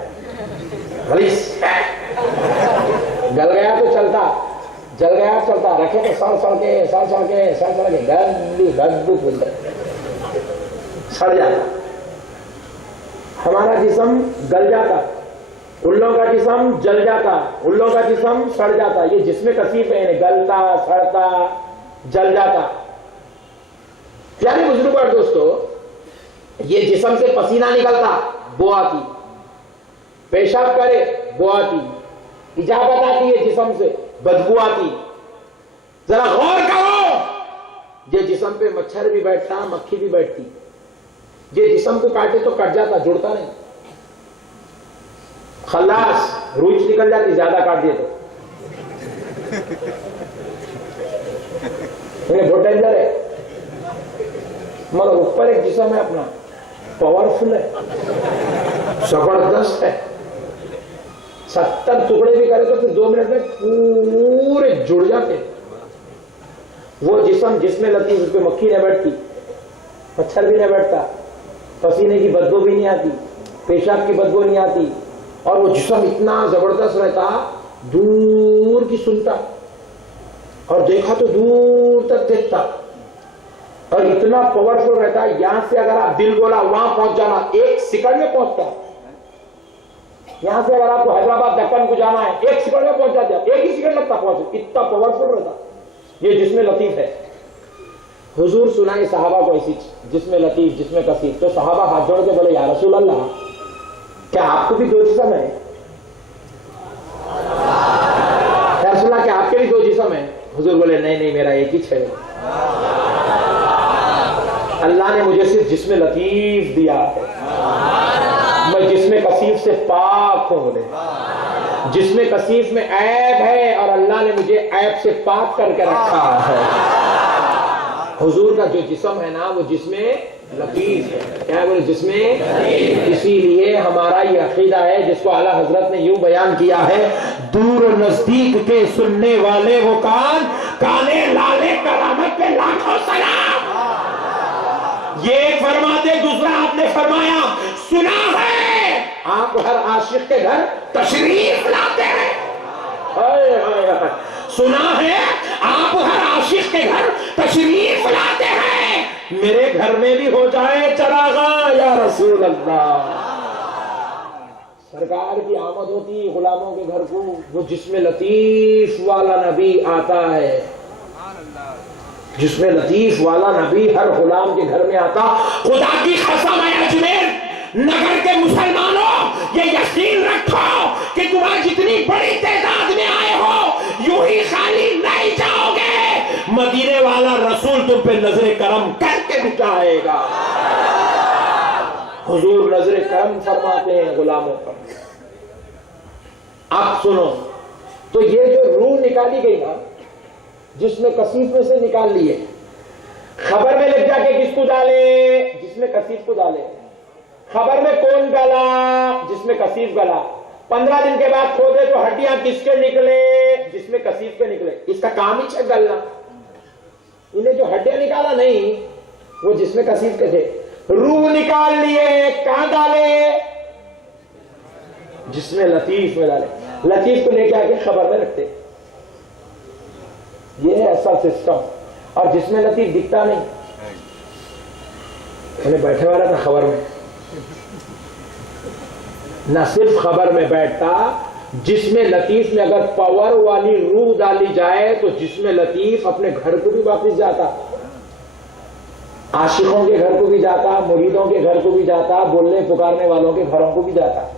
गल गया तो चलता, जल गया तो चलता, रखे तो सड़ के गंदी बदबू सड़ जाता। हमारा जिस्म गल जाता, उल्लों का जिस्म जल जाता, उल्लों का जिस्म सड़ जाता। ये जिस्म कसीफ है, गलता, सड़ता, जल जाता। प्यारे बुजुर्ग और दोस्तों, ये जिस्म से पसीना निकलता, बो आती, पेशाब करे, बो आती, इजाजत आती है जिस्म से, बदबू आती। जरा गौर करो, ये जिस्म पे मच्छर भी बैठता, मक्खी भी बैठती। ये जिस्म को काटे तो कट जाता, जुड़ता नहीं। खलास, रूच निकल जाती ज्यादा काट दिए तो। बहुत डेंजर है, मगर ऊपर एक जिस्म है अपना, पावरफुल है, जबरदस्त है। 70 टुकड़े भी करे तो फिर 2 मिनट में पूरे जुड़ जाते। वो जिस्म जिसमें लतीफ, उस पर मक्खी नहीं बैठती, मच्छर भी नहीं बैठता, पसीने की बदबू भी नहीं आती, पेशाब की बदबू नहीं आती, और वो जिस्म इतना जबरदस्त रहता, दूर की सुनता और देखा तो दूर तक देखता, और इतना पावरफुल रहता। यहां से अगर आप दिल बोला वहां पहुंच जाना, 1 सेकंड में पहुंचता। यहां से अगर आपको हैदराबाद दक्कन को जाना है, 1 सेकंड में पहुंच जाता, 1 ही सेकंड लगता पहुंचे, इतना पावरफुल रहता ये जिसमें लतीफ है। हुजूर सुनाए सहाबा को ऐसी जिसमें लतीफ, जिसमें कसीफ। तो सहाबा हाथ जोड़ के बोले, या रसूल अल्लाह, क्या आपको भी 2 जिस्म है? या रसूल अल्लाह, क्या आपके भी 2 जिस्म है? हुजूर बोले, नहीं नहीं, मेरा एक ही है। अल्लाह ने मुझे सिर्फ जिस्म लतीफ दिया है, मैं जिस्म कसीफ से पाक हूं। बोले, जिस्म कसीफ में ऐब है और अल्लाह ने मुझे ऐब से पाक करके रखा है। हुजूर का जो जिस्म है ना, वो जिसमें लतीफ है। क्या बोले? जिसमें। इसीलिए हमारा ये अकीदा है, जिसको आला हजरत ने यूं बयान किया है, दूर और नजदीक के सुनने वाले वो कान, काने लाले करामत पे लाखों सलाम। ये फरमाते, दूसरा आपने फरमाया, सुना है आप हर आशिक के घर तशरीफ लाते हैं। सुना है आप हर आशिक के घर तशरीफ लाते हैं, मेरे घर में भी हो जाए चरागा या रसूल अल्लाह। सरकार की आमद होती गुलामों के घर को, वो जिसमें लतीफ वाला नबी आता है, जिसमें लतीफ वाला नबी हर गुलाम के घर में आता। खुदा की कसम है, अजमेर नगर के मुसलमानों, ये यकीन रखो कि तुम्हारी जितनी बड़ी तादाद में आए हो, यूं ही खाली नहीं जाओगे। मदीने वाला रसूल तुम पे नजर करम करके भी जाएगा। हुजूर नजर करम फरमाते हैं गुलामों पर। आप सुनो, तो ये जो रूह निकाली गई ना, जिसमें कसीफ में से निकाल लिए, खबर में लग जाके किसको डाले? जिसमें कसीफ को डाले। खबर में कौन गला? जिसमें कसीफ गला। 15 दिन के बाद खोदे तो हड्डियां किसके निकले? जिसमें कसीफ के निकले। इसका काम ही है गलना। इन्हें जो हड्डियां निकाला नहीं, वो जिसमें कसीफ के थे। रूह निकाल लिए, कहां डाले? जिसमें लतीफ में डाले। लतीफ को लेके आके खबर में रखते। ये है असल सिस्टम। और जिसमें लतीफ दिखता नहीं, उन्हें बैठे वाला था खबर में, न सिर्फ खबर में बैठता, जिसमें लतीफ में अगर पावर वाली रूह डाली जाए तो जिसमें लतीफ अपने घर को भी वापस जाता, आशिकों के घर को भी जाता, मुरीदों के घर को भी जाता, बोलने पुकारने वालों के घरों को भी जाता।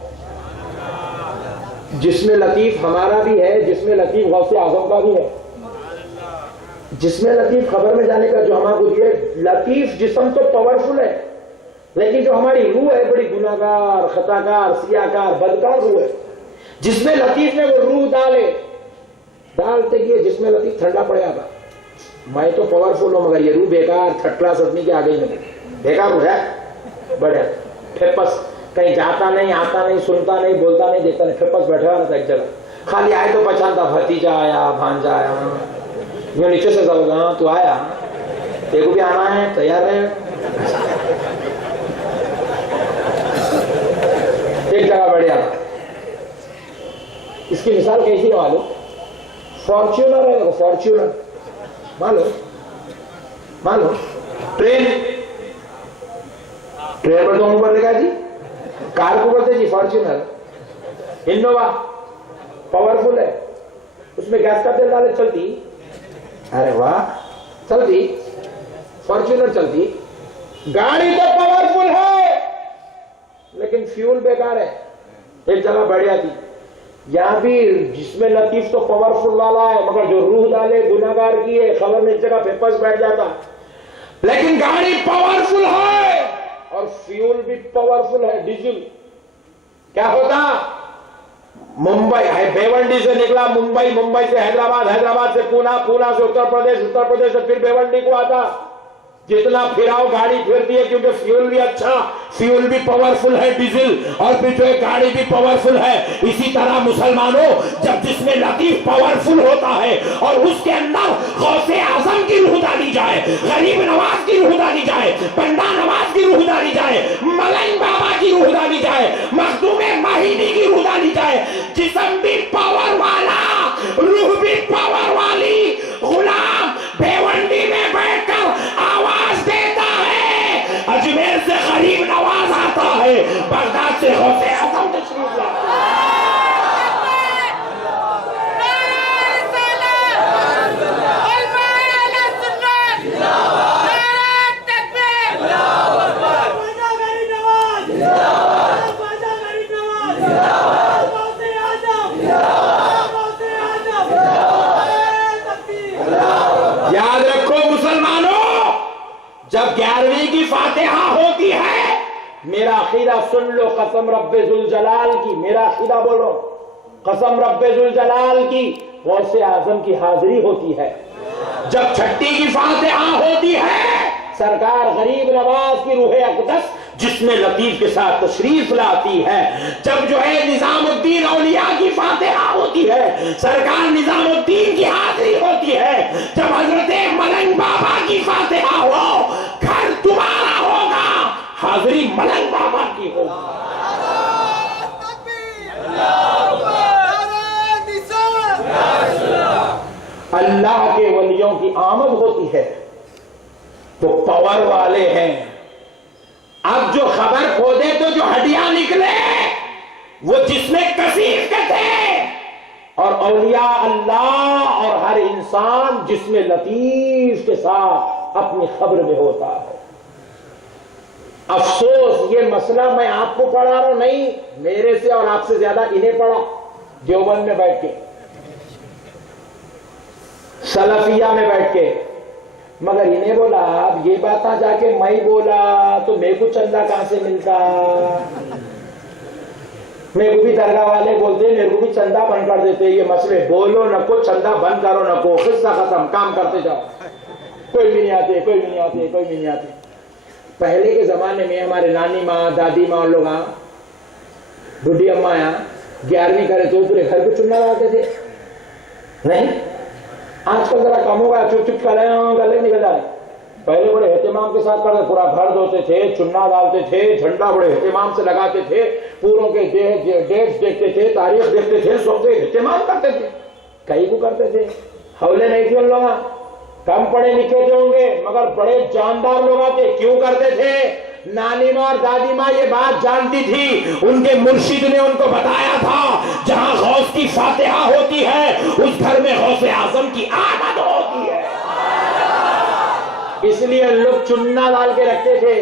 जिसमें लतीफ हमारा भी है, जिसमें लतीफ गौसे आजम का भी है। जिसमें लतीफ खबर में जाने का जो हमारे दिए, लतीफ जिस्म तो पावरफुल है, लेकिन जो हमारी रूह है बड़ी गुनाहगार, खताकार, सियाकार, बदकार रूह है। जिसमें लतीफ में वो रूह डालते कि जिसमें लतीफ ठंडा पड़ जाता। मैं तो पावरफुल हूं, मगर ये रूह बेकार, थर्ड क्लास आदमी के आगे ही नहीं, बेकार हो है, बढ़िया फेपस, कहीं जाता नहीं, आता नहीं, सुनता नहीं, बोलता नहीं, देखता नहीं, फेपस बैठा हुआ था एक जगह। खाली आए तो पहचानता, भतीजा आया, भांजा आया, यूं नीचे से जाऊंगा, हाँ तू आया, तेरे को भी आना है, तैयार है। एक जगह बढ़िया था। इसकी मिसाल कैसी है मालूम? फॉर्च्यूनर है, फॉर्च्यूनर मालूम ट्रेन पर तो ऊपर देखा जी, कार को बोलते जी फॉर्च्यूनर। इनोवा पावरफुल है, उसमें गैस का तेल डाले चलती, अरे वाह चलती, फॉर्च्यूनर चलती, गाड़ी तो पावरफुल है लेकिन फ्यूल बेकार है। एक जगह बढ़ जाती, यहां भी जिसमें लतीफ तो पावरफुल वाला है मगर जो रूह डाले गुनाहगार की है, खबर में इस जगह पेपर्स बैठ जाता, लेकिन गाड़ी पावरफुल है और फ्यूल भी पावरफुल है, डीजल। क्या होता, मुंबई है भिवंडी से निकला मुंबई, मुंबई से हैदराबाद, हैदराबाद से पूना, पूना से उत्तर प्रदेश, उत्तर प्रदेश से फिर भिवंडी को आता। जितना फिराओ गाड़ी फिरती है क्योंकि फ्यूल भी अच्छा, फ्यूल भी पावरफुल है डीजल, और फिर जो गाड़ी भी पावरफुल है। इसी तरह मुसलमानों, जब जिसमें लतीफ पावरफुल होता है और उसके अंदर गौसे आजम की रूह डाली जाए, गरीब नवाज की रूह डाली जाए, पंडा नवाज की रूह डाली जाए, मलंग बाबा की रूह डाली जाए, मखदूमे माहिनी की रूह डाली जाए, जिस्म भी पावर वाला, रूह भी पावर वाली, गुलाम भिवंडी में बैठकर आवाज देता है, अजमेर से गरीब नवाज आता है, बगदाद से गौसे आजम तशरीफ लाता है। याद रखो मुसलमानों, जब 11वीं की फातिहा होती है, मेरा अकीदा सुन लो, कसम रब्बे जुल जलाल की, मेरा अकीदा बोलो, कसम रब्बे जुल जलाल की, गौसे आजम की हाजिरी होती है। जब छठी की फातिहा होती है, सरकार गरीब नवाज की रूह अक़दस जिसमें लतीफ के साथ तशरीफ लाती है। जब जो है निजामुद्दीन औलिया की फातिहा होती है, सरकार निजामुद्दीन की हाजिरी होती है। जब हजरत मलंग बाबा की फातिहा हो, घर तुम्हारा होगा, हाजिरी मलंग बाबा की होगी। अल्लाह के वलियों की आमद होती है तो पावर वाले हैं। अब जो खबर खोदे तो जो हड्डियां निकले वो जिसमें कसीर के थे, और औलिया अल्लाह और हर इंसान जिसमें लतीफ के साथ अपनी खबर में होता है। अफसोस ये मसला मैं आपको पढ़ा रहा हूं, नहीं मेरे से और आपसे ज्यादा इन्हें पढ़ा, देवबंद में बैठ के, सलफिया में बैठ के, मगर इन्हें बोला अब ये बात जाके मैं बोला तो मेरे को चंदा कहां से मिलता, मेरे को भी दरगाह वाले बोलते मेरे को भी चंदा बंद कर देते। ये मसले बोलो नको, चंदा बंद करो नको, किस्सा खत्म, काम करते जाओ, कोई भी नहीं आते, कोई भी नहीं आते, कोई भी नहीं आते। पहले के जमाने में हमारे नानी माँ, दादी माँ लोग, बुढ़ी अम्मा यहाँ 11वीं करे तो पूरे घर को चुनना लगाते थे। नहीं, आजकल जरा कम होगा, चुप चुप कर गले निकल जा रहे। पहले बड़े एहतिमाम के साथ करते, पूरा घर धोते थे, चुन्ना डालते थे, झंडा बड़े एहतिमाम से लगाते थे, पूरों के डेट्स देखते थे, तारीख देखते थे, सब एहतिमाम करते थे। कई को करते थे, हौले नहीं थे उन लोग, कम पढ़े लिखे थे होंगे मगर बड़े जानदार लोग आते। क्यों करते थे? नानी माँ और दादी माँ ये बात जानती थी, उनके मुर्शिद ने उनको बताया था जहां गौस की फातिहा होती है उस घर में गौसे आजम की आमद होती है। इसलिए लोग चुन्ना डाल के रखते थे,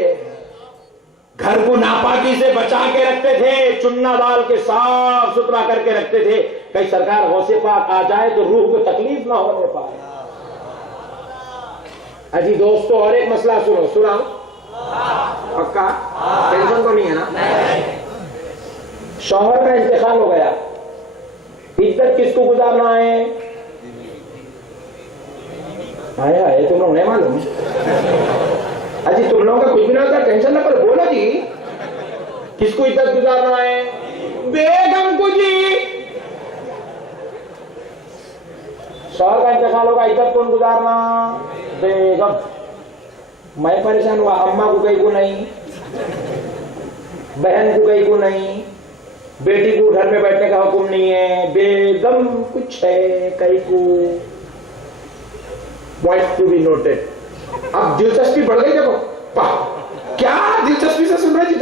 घर को नापाकी से बचा के रखते थे, चुन्ना डाल के साफ सुथरा करके रखते थे, कहीं सरकार गौसे पाक आ जाए तो रूह को तकलीफ ना होने पाए। अजी दोस्तों, और एक मसला सुनो, सुनाओ पक्का, टेंशन तो नहीं है ना? शौहर का इंतकाल हो गया, इज्जत किसको गुजारना है? आया है तुम लोग नहीं मालूम? अजी तुम लोगों का कुछ भी ना होता, टेंशन ना करो, बोलो जी किसको इज्जत गुजारना है? बेगम को जी। शौहर का इंतकाल होगा, इज्जत कौन गुजारना? बेगम। मैं परेशान हुआ, अम्मा को कहीं को नहीं, बहन को कहीं को नहीं, बेटी को घर में बैठने का हुक्म नहीं है, बेगम कुछ है कहीं को। Point to be noted. अब दिलचस्पी बढ़ गई, देखो क्या दिलचस्पी से सुन रहे जी।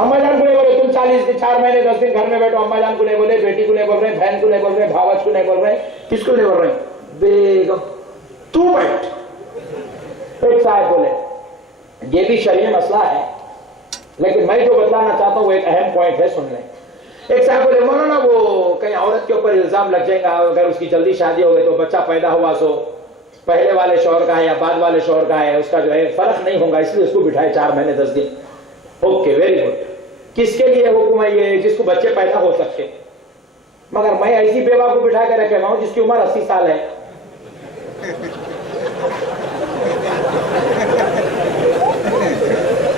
अम्मा जान को नहीं बोले तुम 4 महीने 10 दिन घर में बैठो, अम्मा जान को नहीं बोले, बेटी को नहीं बोल रहे, बहन को नहीं बोल रहे, भावच को नहीं बोल रहे, किसको नहीं बोल रहे, बेगम तू बैठ। एक साहब बोले ये भी शरीय मसला है, लेकिन मैं जो बतलाना चाहता हूं वो एक अहम पॉइंट है, सुन लें। एक साहब बोले मौलाना वो कहीं औरत के ऊपर इल्जाम लग जाएगा अगर उसकी जल्दी शादी हो गई तो बच्चा पैदा हुआ सो पहले वाले शौहर का है या बाद वाले शौहर का है, उसका जो है फर्क नहीं होगा, इसलिए उसको बिठाए 4 महीने 10 दिन। Okay, very good. किसके लिए हुक्म है ये? जिसको बच्चे पैदा हो सकते। मगर मैं ऐसी बेवा को बिठा कर रखे हूं जिसकी उम्र 80 साल है।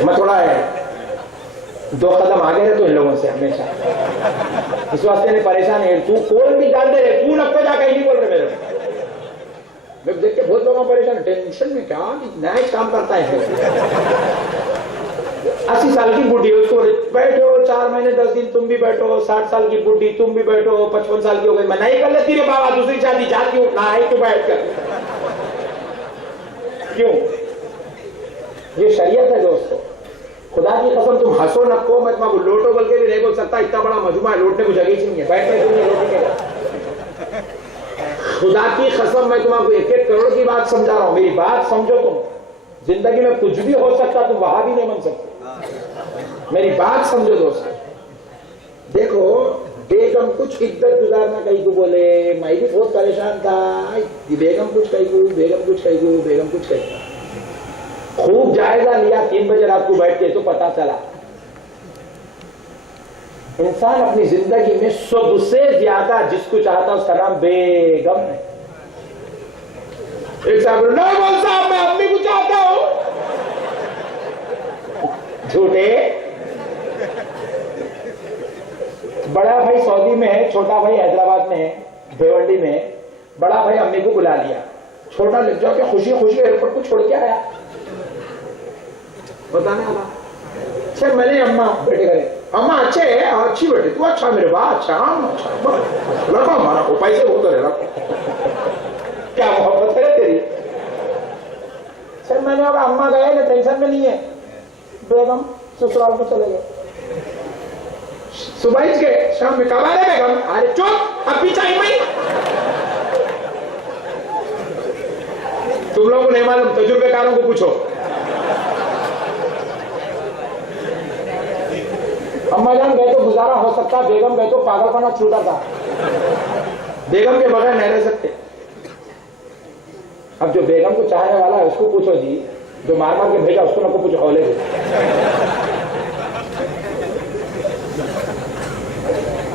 मैं थोड़ा 2 कदम आगे रहता हूं इन लोगों से हमेशा, इस वास्ते नहीं परेशान है। तू कोई भी डाल दे रहे, तू लगता जाकर नहीं बोल रहे मेरे को। मैं देख के बहुत लोगों परेशान, टेंशन में क्या नया काम करता है। 80 साल की बुढ़ी उसको बैठो 4 महीने 10 दिन तुम भी बैठो, 60 साल की बुढ़ी तुम भी बैठो, 55 साल की हो गई, मैं नहीं कर लेती रे बाबा दूसरी शादी, जाती हूँ ना आई तू बैठ कर। क्यों? ये शरीयत है दोस्तों। खुदा की कसम तुम हंसो नको, मैं तुम्हारा लोटो बोल के भी नहीं बोल सकता, इतना बड़ा मजमा है, लोटने को जगह नहीं है, बैठने को नहीं। खुदा की कसम मैं तुम्हारा 1-1 करोड़ की बात समझा रहा हूं, मेरी बात समझो तुम। जिंदगी में कुछ भी हो सकता, तुम वहां भी नहीं बन सकते। मेरी बात समझो दोस्तों। देखो बेगम कुछ इज्जत गुजारना कहीं को बोले, मैं भी बहुत परेशान था, बेगम कुछ कहीं को, बेगम कुछ कहीं को, बेगम कुछ कहीं को। खूब जायजा लिया, 3 बजे रात को बैठ के तो पता चला इंसान अपनी जिंदगी में सबसे ज्यादा जिसको चाहता उसका नाम बेगम है। एक साहब नहीं बोल साहब मैं अपनी को चाहता हूं, झूठे। बड़ा भाई सऊदी में है, छोटा भाई हैदराबाद में है, भिवंडी में। बड़ा भाई अम्मी को बुला लिया, छोटा लग जाओ के खुशी खुशी एयरपोर्ट को छोड़ के आया, बताने वाला। अच्छा मैंने अम्मा बेटे करे, अम्मा अच्छे है, अच्छी बेटे तू, अच्छा मेरे बात, अच्छा अच्छा रखो हमारा को पैसे बहुत है, रखो। क्या मोहब्बत है तेरी? सर मैंने अब अम्मा गए ना, टेंशन में नहीं है, बेगम ससुराल को चले गए। सुबह के शाम में कब आ रहे बेगम? अरे चुप, अब भी चाहिए मैं। तुम लोगों को नहीं मालूम, तजुर्बेकारों को पूछो। अम्मा जान गए तो गुजारा हो सकता, बेगम गए तो पागलपना छूटा था। बेगम के बगैर नहीं रह सकते। अब जो बेगम को चाहने वाला है उसको पूछो जी, जो मार मार के भेजा उसको ना को पूछो, हौले को।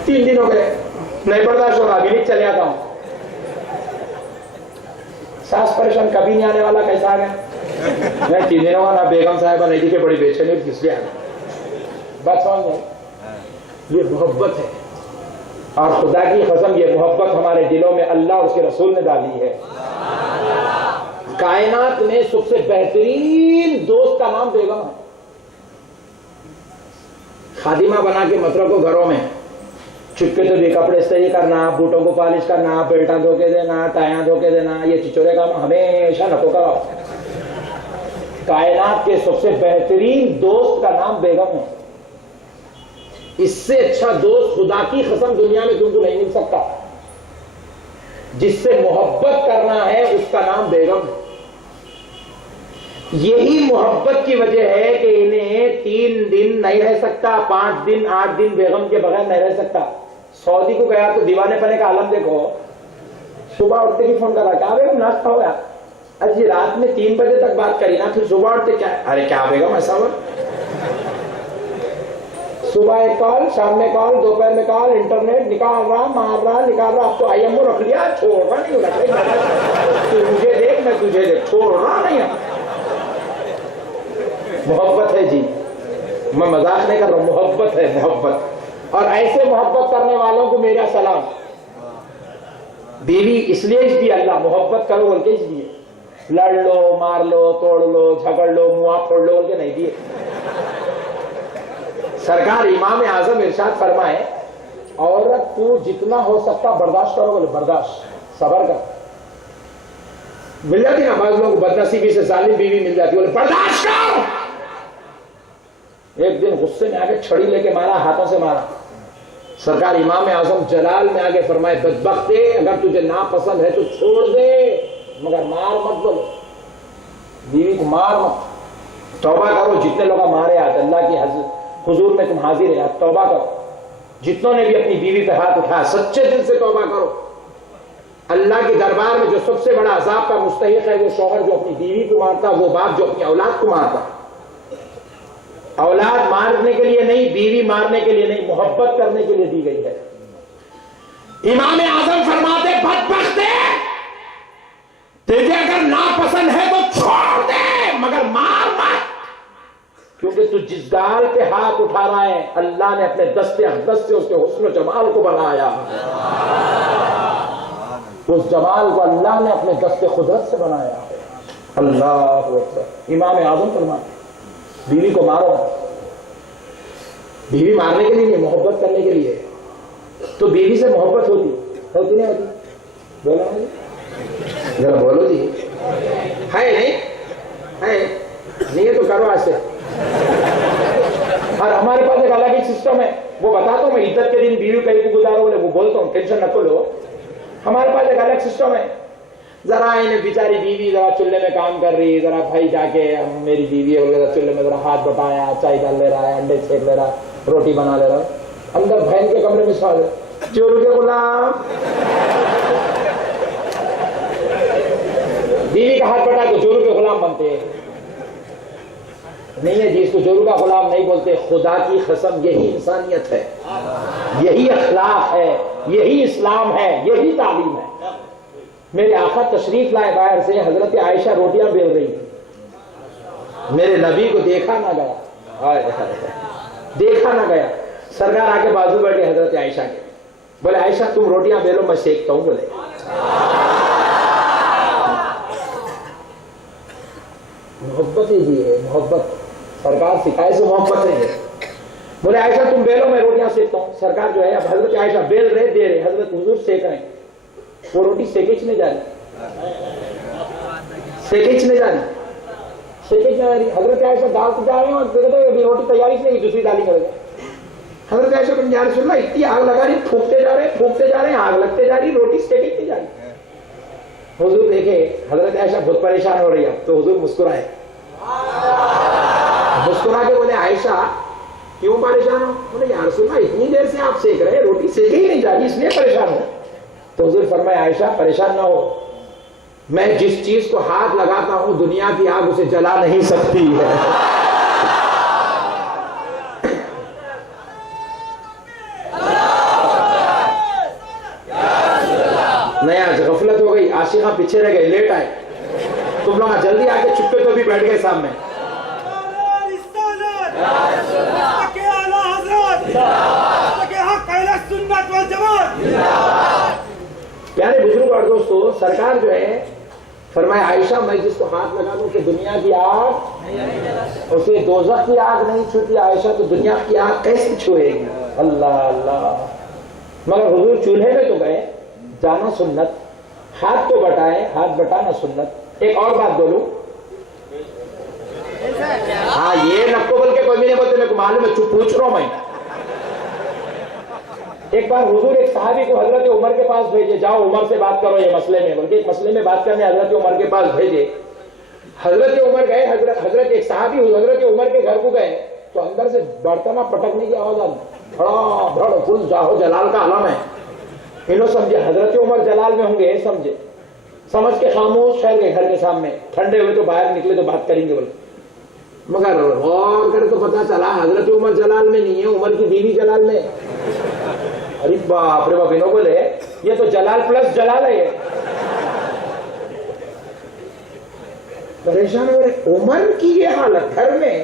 3 दिन हो गए, नहीं बर्दाश्त हो रहा, अभी चले आता हूं। सास परेशान, कभी नहीं आने वाला, कैसा आ गया? मैं 3 दिन होगा ना, बेगम साहिबा नहीं दिखे, बड़ी बेचैनी हुई, किस लिए आ गया? बात समझ में? ये मोहब्बत है, और खुदा की कसम ये मोहब्बत हमारे दिलों में अल्लाह और उसके रसूल ने डाली है। कायनात में सबसे बेहतरीन दोस्त का नाम बेगम है। खादिमा बना के मत रखो घरों में, चुपके तो भी कपड़े इस्त्री करना, बूटों को पॉलिश करना, बेल्टा धोके देना, टाया धोके देना, ये चिचोरे काम हमेशा नको कराओ। कायनात के सबसे बेहतरीन दोस्त का नाम बेगम है। इससे अच्छा दोस्त खुदा की कसम दुनिया में तुमको नहीं मिल सकता। जिससे मोहब्बत करना है उसका नाम बेगम है। यही मोहब्बत की वजह है कि इन्हें 3 दिन नहीं रह सकता, 5 दिन 8 दिन बेगम के बगैर नहीं रह सकता। सऊदी को गया तो दीवाने पने का आलम देखो, सुबह उठते ही फोन करा, क्या बेगम नाश्ता हो गया? अजी रात में 3 बजे तक बात करी ना, फिर सुबह उठते क्या, अरे क्या बेगम ऐसा हुआ? सुबह एक कॉल, शाम में कॉल, दोपहर में कॉल, इंटरनेट निकाल रहा, मार रहा, निकाल रहा। अब तो IMO रख लिया, छोड़ रहा नहीं, रख लिया। तू मुझे देख, मैं तुझे देख, छोड़ रहा नहीं। मोहब्बत है जी, मैं मजाक नहीं कर रहा हूं, मोहब्बत है, मोहब्बत। और ऐसे मोहब्बत करने वालों को मेरा सलाम। बीवी इसलिए अल्लाह मोहब्बत करो बोल के इसलिए, लड़ लो, मार लो, तोड़ लो, झगड़ लो, मुआ फोड़ लो बोल के नहीं दिए। सरकार इमाम आजम इरशाद फरमाए, औरत तू जितना हो सकता बर्दाश्त करो, बोले बर्दाश्त, सबर कर। मिल जाती ना बाज लोग बदनसीबी से जालिम बीवी मिल जाती, बोले बर्दाश्त कर। एक दिन गुस्से में आके छड़ी लेके मारा, हाथों से मारा। सरकार इमाम आजम जलाल में आगे फरमाए, बदबख्ते, अगर तुझे नापसंद है तो छोड़ दे, मगर मार मत बोलो, बीवी को मार मत। तौबा करो, जितने लोग मारे आज अल्लाह की हुजूर में तुम हाजिर है, तौबा करो। जितनों ने भी अपनी बीवी पे हाथ उठाया सच्चे दिल से तौबा करो। अल्लाह के दरबार में जो सबसे बड़ा अजाब का मुस्तहिक है वो शौहर जो अपनी बीवी को मारता, वो बाप जो अपनी औलाद को मारता। औलाद मारने के लिए नहीं, बीवी मारने के लिए नहीं, मोहब्बत करने के लिए दी गई है। इमाम आजम फरमाते, बदबख्ते, तुझे अगर नापसंद है तो छोड़ दे, मगर मार मत, क्योंकि तू जिस गाल पे हाथ उठा रहा है अल्लाह ने अपने दस्ते अक़दस से उसके हुस्न जमाल को बनाया। उस जमाल को अल्लाह ने अपने दस्ते खुदरत से बनाया। अल्लाह अकबर। इमाम आजम फरमाते, बीवी को मारो, बीवी मारने के लिए नहीं, मोहब्बत करने के लिए। तो बीवी से मोहब्बत होती नहीं होती? बोलो जरा बोलो जी, है नहीं है तो करो आज से। और हमारे पास एक अलग ही सिस्टम है, वो बताता हूं मैं। इज्जत के दिन बीवी कहीं को गुजारो बोले वो बोलता हूँ, टेंशन न लो। हमारे पास एक अलग सिस्टम है। जरा इन्हें बेचारी बीवी जरा चूल्हे में काम कर रही, जरा भाई जाके मेरी बीवी है वगैरह चूल्हे में जरा हाथ बटाया, चाय डाल ले रहा है, अंडे सेक ले रहा, रोटी बना ले रहा, अंदर बहन के कमरे में सो जाए, चोरू के गुलाम। बीवी का हाथ बटा तो जोरू के गुलाम बनते हैं। नहीं है जी, इसको जोरू का गुलाम नहीं बोलते। खुदा की कसम, यही इंसानियत है, यही अखलाक है, यही इस्लाम है, यही तालीम है। मेरे आका तशरीफ लाए बाहर से, हजरत आयशा रोटियां बेल रही, मेरे नबी को देखा ना गया, देखा ना गया। सरकार आके बाजू बैठे हजरत आयशा के, बोले आयशा तुम रोटियां बेलो, मैं सेकता हूं। बोले मोहब्बत है जी, है मोहब्बत, सरकार सिखाए से मोहब्बत है। बोले आयशा तुम बेलो, मैं रोटियां सेकता हूं। सरकार जो है, अब हजरत आयशा बेल रहे, दे रहे, हजरत हुजूर सेक रहे, वो रोटी सेकेच नहीं जा रही, सेकेच नहीं जा रही, सेकेच नहीं जा रही। हजरत आयशा दाल से जा रही हूँ, अभी रोटी तैयारी से नहीं, दूसरी दाली करेगा। हजरत आयशा बन जा रही, सुन इतनी आग लगा रही, फूकते जा रहे, आग लगते जा रही, रोटी सेकेच नहीं जा रही। हुजूर देखे हजरत आयशा बहुत परेशान हो रही है, तो हुजूर मुस्कुराए, मुस्कुरा के बोले आयशा क्यों परेशान हो? बोले यार सुना इतनी देर से आप सेक रहे, रोटी सेके ही नहीं जा रही, इसलिए परेशान हो। तो हुजूर फरमाए आयशा परेशान ना हो, मैं जिस चीज को हाथ लगाता हूं दुनिया की आग उसे जला नहीं सकती है। नया गफलत हो गई, आशिका पीछे रह गए, लेट आए, तुम लोग जल्दी आके चुप्पे तो भी बैठ गए सामने। प्यारे बुजुर्ग और दोस्तों, सरकार जो है फरमाया आयशा मैं जिसको हाथ लगा दूं कि दुनिया की आग उसे दोज़ख की आग नहीं छूती, आयशा तो दुनिया की आग कैसे छुएगी? अल्लाह अल्लाह। मगर हुजूर चूल्हे में तो गए, जाना सुन्नत, हाथ तो बटाए, हाथ बटाना सुन्नत। एक और बात बोलूं, हाँ ये नक्को बोल के कोई नहीं बोलते, मेरे को मालूम है, चुप पूछ रहा हूं मैं। एक बार हुजूर एक सहाबी को हजरत उमर के पास भेजे, जाओ उमर से बात करो ये मसले में, बल्कि एक मसले में बात करने हजरत उमर के पास भेजे। हजरत उमर गए, हजरत एक सहाबी हजरत उमर के घर को गए, तो अंदर से बर्तना पटकने की आवाज आई, धड़ा धड़ फुल जाहो जलाल का आलम है। इन्हों समझे हजरत उमर जलाल में होंगे, समझे, समझ के खामोश ठहर गए घर के सामने। ठंडे हुए तो बाहर निकले तो बात करेंगे बोले, मगर गौर करे तो पता चला हजरत उमर जलाल में नहीं है, उमर की बीवी जलाल में। अरे बाप रे बाप, इन्हों बोले ये तो जलाल प्लस जलाल है। ये परेशान हो रहे, उमर की ये हालत घर में,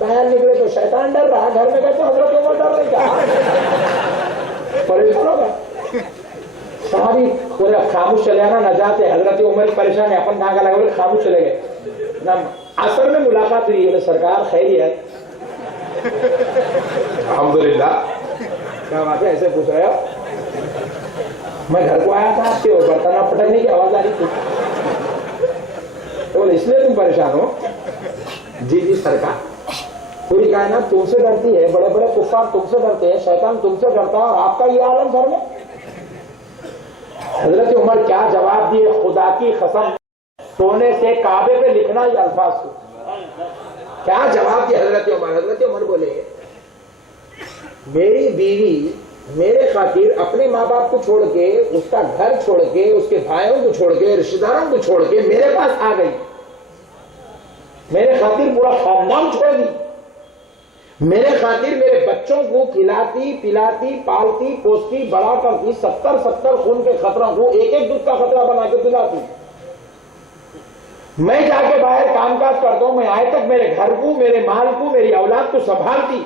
बाहर निकले तो शैतान डर रहा, घर में गए तो हजरत उमर डर रहे, क्या परेशान होगा। सारी पूरे खामोश चले आना न जाते, हजरत उमर परेशान है, अपन नागा लगा बोले खामोश चले गए ना। असर में मुलाकात हुई, बोले सरकार खैरियत? अल्हम्दुलिल्लाह। क्या बात है, ऐसे पूछ रहे हो? मैं घर को आया था आपके, बर्तन पटकने की आवाज आ रही थी, तो इसलिए तुम परेशान हो? जी जी सरकार। पूरी कायनात तुमसे डरती है, बड़े बड़े कुफ्फार तुमसे डरते हैं, शैतान तुमसे डरता है, और आपका ये आलम घर में। हजरत उमर क्या जवाब दिए, खुदा की कसम सोने से काबे पे लिखना ये अल्फाज को। क्या जवाब दिया हजरत उमर? हजरत उमर बोले, मेरी बीवी मेरे खातिर अपने माँ बाप को छोड़ के, उसका घर छोड़ के, उसके भाइयों को छोड़ के, रिश्तेदारों को छोड़ के मेरे पास आ गई, मेरे खातिर पूरा खानदान छोड़ दी, मेरे खातिर मेरे बच्चों को खिलाती पिलाती पालती पोसती बड़ा करती, 70 खून के खतरों को एक दूध का खतरा बना के पिलाती। मैं जाके बाहर कामकाज करता हूं, मैं आए तक मेरे घर को, मेरे माल को, मेरी औलाद को संभालती,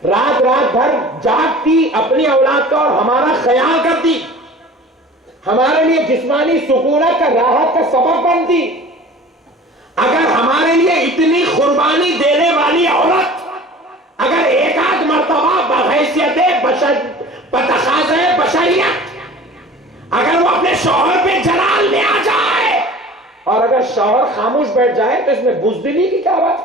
रात भर जागती, अपनी औलाद का और हमारा ख्याल करती, हमारे लिए जिस्मानी सुकूनत का राहत का सबब बनती। अगर हमारे लिए इतनी कुर्बानी देने वाली औरत अगर एक आध मर्तबा बहैसियत बतखाज़े बशरियत अगर वो अपने शौहर पे जलाल ले आ जाए और अगर शौहर खामोश बैठ जाए तो इसमें बुज़दिली की क्या बात,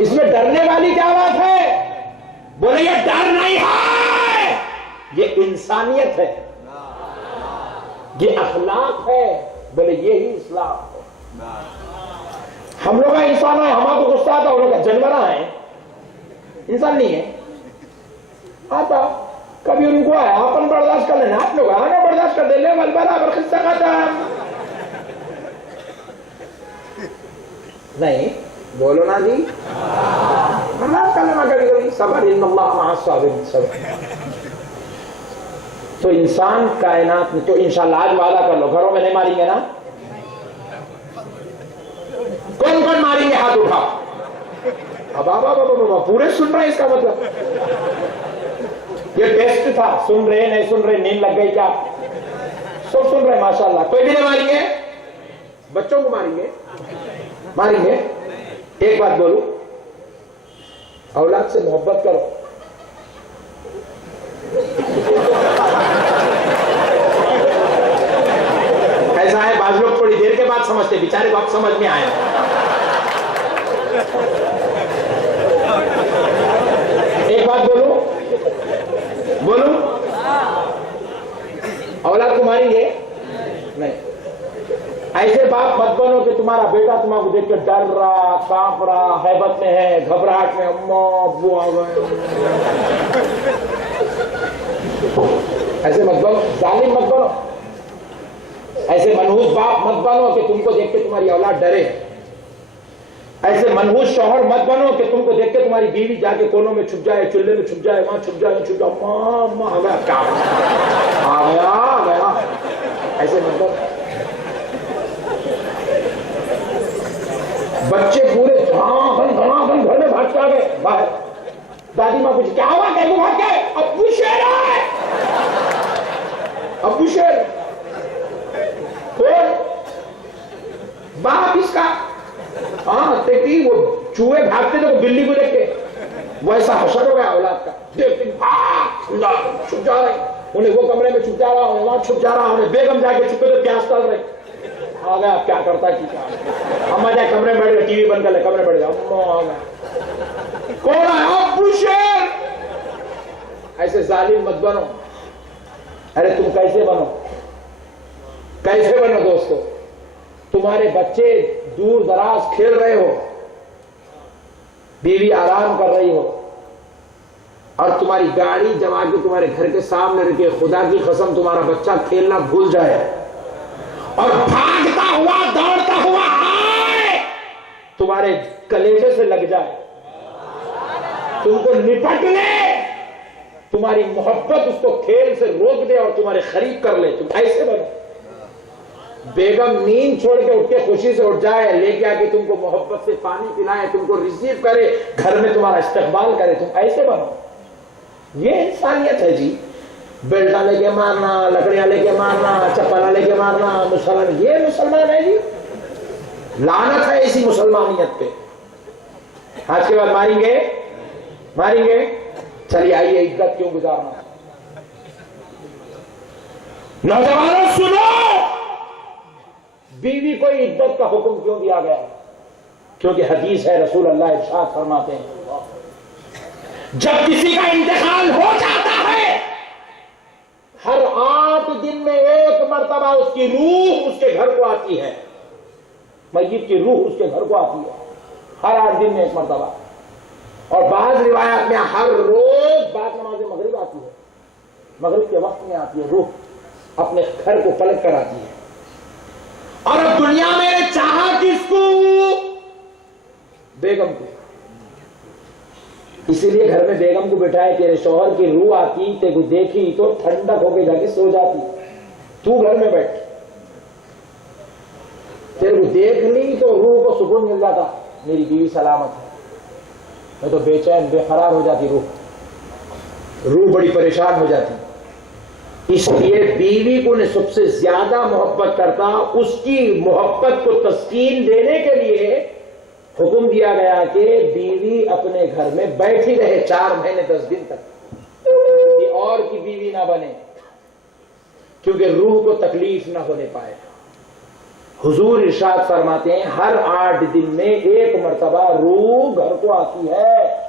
इसमें डरने वाली क्या बात है? बोले ये डर नहीं है, ये इंसानियत है, ये अखलाक है। बोले ये ही इस्लाम है। हम लोग का इंसान है, हमारा तो गुस्सा आता, उन लोग का जानवर है, इंसान नहीं है। आता कभी उनको आया अपन बर्दाश्त कर लेना, आप लोग आना बर्दाश्त कर दे ले, बल बराबर किस्सा खत्म। नहीं बोलो ना जी, बर्दाश्त कर लेना, कभी कभी सबर, इन्नल्लाह मअस साबिरीन, सबर। तो इंसान कायनात में, तो इंशाअल्लाह आज वादा कर लो, घरों में नहीं मारेंगे ना? कौन कौन मारेंगे? हाथ उठाओ। अब बाबा पूरे सुन रहे हैं, इसका मतलब ये टेस्ट था, सुन रहे नहीं सुन रहे, नींद लग गई क्या? सब सुन रहे माशाअल्लाह। कोई भी नहीं मारेंगे, बच्चों को मारेंगे, मारेंगे। एक बात बोलूं, औलाद से मोहब्बत करो। ऐसा है, बाज लोग थोड़ी देर के बाद समझते, बेचारे को आप समझ में आया। एक बात बोलूं, औलाद को मारेंगे नहीं। ऐसे बाप मत बनो कि तुम्हारा बेटा तुम्हारा देख के डर रहा, कांप रहा, हैबत में है, घबराहट में, अम्मा अब्बू आ गए। ऐसे मत बनो, जालिम मत बनो, ऐसे मनहूस बाप मत बनो कि तुमको देख के तुम्हारी औलाद डरे। ऐसे मनहूस शौहर मत बनो कि तुमको देख के तुम्हारी बीवी जाके कोनों में छुप जाए, चूल्हे में छुप जाए, वहां छुप जाए, छुप जाए, अम्मा आ गया, क्या आ गया। ऐसे मत बनो। बच्चे पूरे धड़ाधड़ घर में भाग के आ गए बाहर, दादी माँ पूछी क्या हुआ, कैसे भाग गए? अब्बू शेर है, अब्बू शेर। कौन? बाप इसका। हाँ देखती वो चूहे भागते थे, वो बिल्ली को देख के वैसा हशर हो गया औलाद का। देखती छुप जा रहे, उन्हें वो कमरे में छुप जा रहा, उन्हें वहां छुप जा रहा, उन्हें बेगम जाके छुपे तो प्यास तल रही। आ गया, क्या करता है क्या? अम्मा जाए कमरे में बैठ गए, टीवी बंद कर ले, कमरे में बैठ गया, अम्मा आ गया। कौन है? अब्बू शेर। ऐसे जालिम मत बनो। अरे तुम कैसे बनो, कैसे बनो दोस्तों? तुम्हारे बच्चे दूर दराज खेल रहे हो, बीवी आराम कर रही हो, और तुम्हारी गाड़ी जमा के तुम्हारे घर के सामने रखे, खुदा की कसम तुम्हारा बच्चा खेलना भूल जाए और भागता हुआ दौड़ता हुआ आए, तुम्हारे कलेजे से लग जाए, तुमको निपट ले, तुम्हारी मोहब्बत उसको खेल से रोक दे और तुम्हारे खरीद कर ले। तुम ऐसे बनो। बेगम नींद छोड़ के उठ के खुशी से उठ जाए, लेके आके तुमको मोहब्बत से पानी पिलाए, तुमको रिसीव करे, घर में तुम्हारा इस्तेकबाल करे, तुम ऐसे बनो। ये इंसानियत है जी। बेल्टा लेके मारना, लकड़ियां लेके मारना, चप्पला लेके मारना, मुसलमान, ये मुसलमान है जी? लानत है इसी मुसलमानियत पे। आज के बाद मारेंगे, मारेंगे। चलिए आइए, इज्जत क्यों गुजारना। नौजवानों सुनो, बीवी को इज्जत का हुक्म क्यों दिया गया? क्योंकि हदीस है, रसूल अल्लाह इरशाद फरमाते हैं जब किसी का इंतकाल हो जाता है हर 8 दिन में एक मर्तबा उसकी रूह उसके घर को आती है, मय्यत की रूह उसके घर को आती है हर 8 दिन में एक मर्तबा। और बाद रिवायत में हर रोज बाद नमाज मगरिब आती है, मगरिब के वक्त में आती है रूह अपने घर को पलट कर आती है। और अब दुनिया में चाहा किसको? बेगम को। इसीलिए घर में बेगम को बिठाए, तेरे शौहर की रूह आती, तेरे को देखी तो ठंडक होके जाके सो जाती, तू घर में बैठ। तेरे को देख ली तो रूह को सुकून मिल जाता, मेरी बीवी सलामत है। मैं तो बेचैन बेकरार हो जाती, रूह बड़ी परेशान हो जाती। इसलिए बीवी को ने सबसे ज्यादा मोहब्बत करता, उसकी मोहब्बत को तस्कीन देने के लिए हुक्म दिया गया कि बीवी अपने घर में बैठी रहे 4 महीने 10 दिन तक, कि और की बीवी ना बने, क्योंकि रूह को तकलीफ ना होने पाए। हुजूर इरशाद फरमाते हैं हर 8 दिन में एक मर्तबा रूह घर को आती है।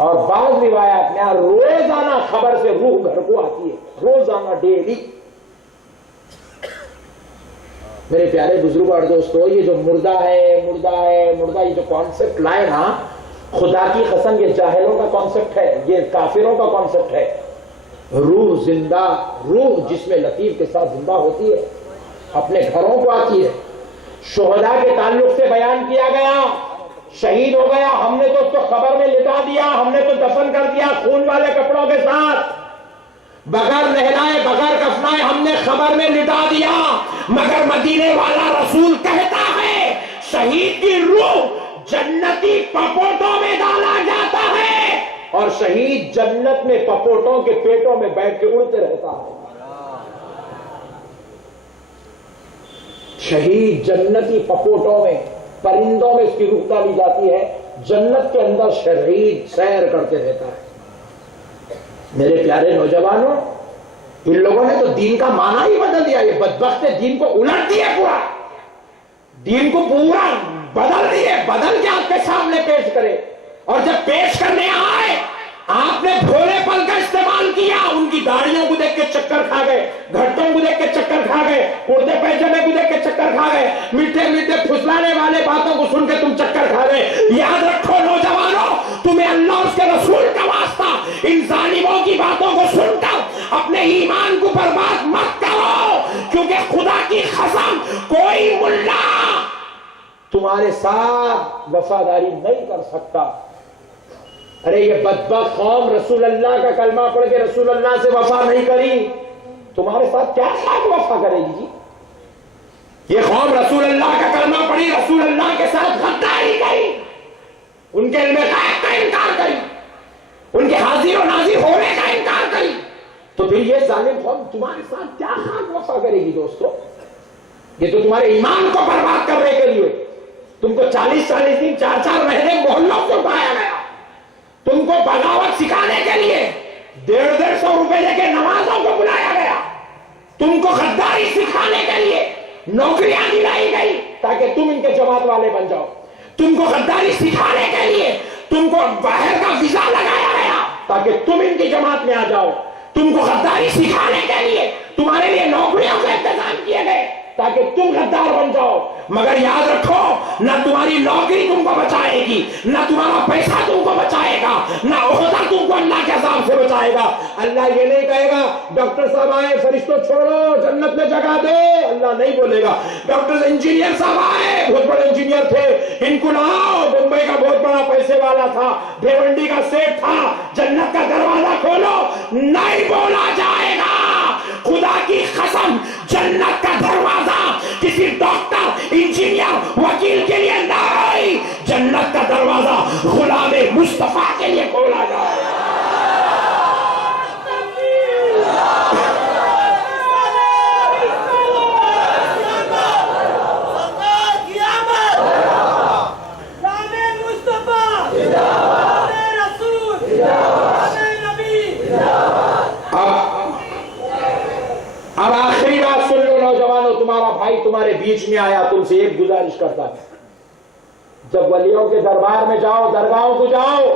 और बाद रिवायत में रोजाना खबर से रूह घर को आती है, रोजाना डेली। मेरे प्यारे बुजुर्ग और दोस्तों, ये जो मुर्दा है, ये जो कॉन्सेप्ट लाए ना, खुदा की कसम ये जाहिलों का कॉन्सेप्ट है, ये काफिरों का कॉन्सेप्ट है। रूह जिंदा, रूह जिसमें लतीफ के साथ जिंदा होती है, अपने घरों को आती है। शोहदा के ताल्लुक से बयान किया गया, शहीद हो गया, हमने तो उसको कब्र में लिटा दिया, हमने तो दफन कर दिया खून वाले कपड़ों के साथ, बगैर नहलाए बगैर कफनाए हमने कब्र में लिटा दिया। मगर मदीने वाला रसूल कहता है शहीद की रूह जन्नती पपोटों में डाला जाता है, और शहीद जन्नत में पपोटों के पेटों में बैठ के उड़ते रहता है। शहीद जन्नती पपोटों में, परिंदों में उसकी रूह डाली जाती है, जन्नत के अंदर शहीद सैर करते रहता है। मेरे प्यारे नौजवानों, इन लोगों ने तो दीन का माना ही बदल दिया। ये बदबख्त दीन को उलट दिया, पूरा दीन को पूरा बदल दिए, बदल के आपके सामने पेश करे। और जब पेश करने आए आपने भोलेपन का इस्तेमाल किया, उनकी दाढ़ियों को देख के चक्कर खा गए, घटों को देख के चक्कर खा गए, कुर्ते पैजामे को देख के चक्कर खा गए, मीठे मीठे फुसलाने वाले बातों को सुन के तुम चक्कर खा गए। याद रखो नौजवानों, तुम्हें अल्लाह और उसके रसूल का वास्ता इन जालिमों की बातों को सुनकर अपने ईमान को बर्बाद मत करो, क्योंकि खुदा की कसम कोई मुल्ला तुम्हारे साथ वफादारी नहीं कर सकता। अरे ये बदबख्त कौम रसूल अल्लाह का कलमा पढ़ के रसूल अल्लाह से वफा नहीं करी, तुम्हारे साथ क्या साथ वफा करेगी जी? ये कौम रसूल अल्लाह का कलमा पढ़ी, रसूल अल्लाह के साथ गद्दारी करी, उनके इल्म गायब का इनकार करी, उनके हाजिर और नाजिर होने का इनकार करी, तो फिर ये जालिम कौम तुम्हारे साथ क्या साथ वफा करेगी? दोस्तों, ये तो तुम्हारे ईमान को बर्बाद करने के लिए तुमको 40-40 दिन 4-4 महीने मोहल्लों से उठाया गया, तुमको बगावत सिखाने के लिए 150-150 रुपए लेके नमाजों को बुलाया गया, तुमको गद्दारी सिखाने के लिए नौकरियां दिलाई गई ताकि तुम इनके जमात वाले बन जाओ, तुमको गद्दारी सिखाने के लिए तुमको बाहर का वीजा लगाया गया ताकि तुम इनकी जमात में आ जाओ, तुमको गद्दारी सिखाने के लिए तुम्हारे लिए नौकरियों के इंतजाम किए गए ताकि तुम गद्दार बन जाओ। मगर याद रखो, ना तुम्हारी नौकरी तुमको बचाएगी, ना तुम्हारा पैसा तुमको बचाएगा, ना ओहदा तुमको अल्लाह के अज़ाब से बचाएगा। अल्लाह ये नहीं कहेगा डॉक्टर साहब आए फरिश्तों छोड़ो जन्नत में जगह दे, अल्लाह नहीं बोलेगा। डॉक्टर इंजीनियर साहब आए, बहुत बड़े इंजीनियर थे, इनको लाओ, मुंबई का बहुत बड़ा पैसे वाला था, भिवंडी का सेठ था, जन्नत का दरवाजा खोलो, नहीं बोला जाएगा। खुदा की कसम, जन्नत का दरवाजा किसी डॉक्टर इंजीनियर वकील के लिए नहीं, जन्नत का दरवाजा गुलामे मुस्तफा के लिए खोला जाए। अब आखिरी बात सुन लो नौजवानों, तुम्हारा भाई तुम्हारे बीच में आया, तुमसे एक गुजारिश करता है, जब वलियों के दरबार में जाओ, दरगाहों को जाओ,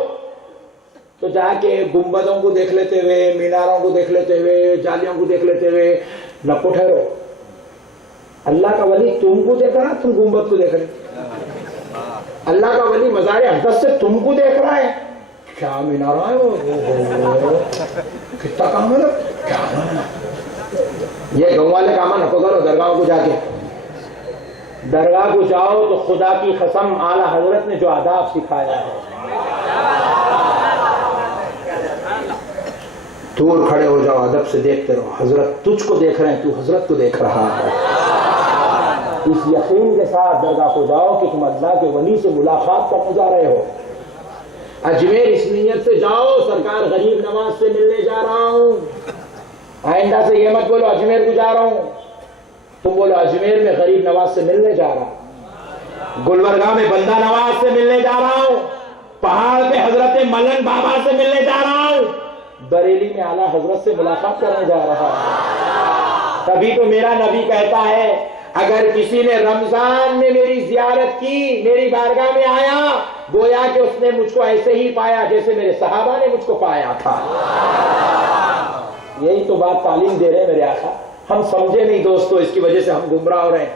तो जाके गुंबदों को देख लेते हुए, मीनारों को देख लेते हुए, जालियों को देख लेते हुए नको ठहरो। अल्लाह का वली तुमको देख रहा, तुम गुंबद को देख रहे। अल्लाह का वली मज़ार अक़दस से तुमको देख रहा है, क्या मीनार है वो, कितना काम है, क्या ये गाँव वाले काम नको करो। दरगाहों को जाके, दरगाह को जाओ तो खुदा की कसम आला हजरत ने जो आदाब सिखाया है, दूर खड़े हो जाओ, अदब से देखते रहो, हजरत तुझको देख रहे हैं, तू हजरत को देख रहा है। इस यकीन के साथ दरगाह को जाओ कि तुम अल्लाह के वली से मुलाकात करने जा रहे हो। अजमेर इस नीयत से जाओ, सरकार गरीब नवाज से मिलने जा रहा हूं। आइंदा से ये मत बोलो अजमेर को जा रहा हूं, तुम बोलो अजमेर में गरीब नवाज से मिलने जा रहा हूं, गुलबर्गा में बंदा नवाज से मिलने जा रहा हूं, पहाड़ पे हजरत मलन बाबा से मिलने जा रहा हूं, बरेली में आला हजरत से मुलाकात करने जा रहा है। तभी तो मेरा नबी कहता है, अगर किसी ने रमजान में मेरी जियारत की, मेरी बारगाह में आया, गोया कि उसने मुझको ऐसे ही पाया जैसे मेरे सहाबा ने मुझको पाया था। यही तो बात तालीम दे रहे हैं मेरे आका। हम समझे नहीं दोस्तों, इसकी वजह से हम गुमराह हो रहे हैं।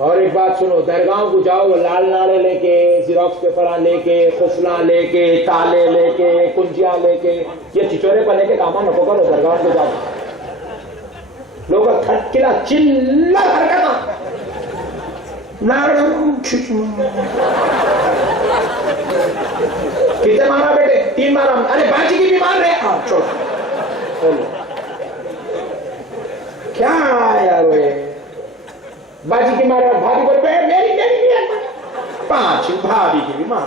और एक बात सुनो, दरगाहों को जाओ, लाल नाड़े लेके, जिरोक्स पेपर लेके, खुफला लेके, ताले लेके, कुंजिया लेके, ये चिचोरे पने के काम नको करो। दरगाहों को जाओ, लोग खटकिला चिल्ला हरकत कितने मारा बेटे? 3 मारा। अरे बाजी की भी मार रहे। हाँ छोड़, क्या यार वे बाजी की मारा, भाभी बोल पे मेरी मेरी 5 भाभी की भी मार।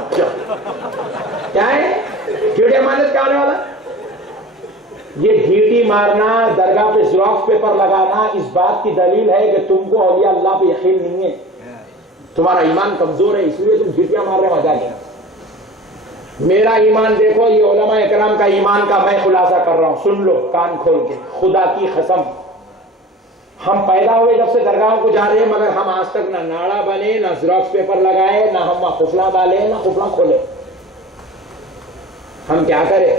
क्या है कीड़े मारने क्या आने वाला? ये घीटी मारना, दरगाह पे ज़ेरॉक्स पेपर लगाना, इस बात की दलील है कि तुमको औलिया अल्लाह पे यकीन नहीं है, तुम्हारा ईमान कमजोर है, इसलिए तुम घीटियां मार रहे हो। मजा नहीं। मेरा ईमान देखो, ये उलमा इकराम का ईमान का मैं खुलासा कर रहा हूं, सुन लो कान खोल के। खुदा की कसम, हम पैदा हुए जब से दरगाहों को जा रहे हैं, मगर हम आज तक ना नाड़ा बने, ना ज़ेरॉक्स पेपर लगाए, ना हम वहां खुफला डाले, ना खुफला खोले। हम क्या करें?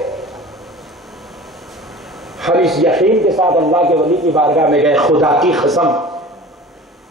हम इस यकीन के साथ अल्लाह के वली की बारगाह में गए, खुदा की कसम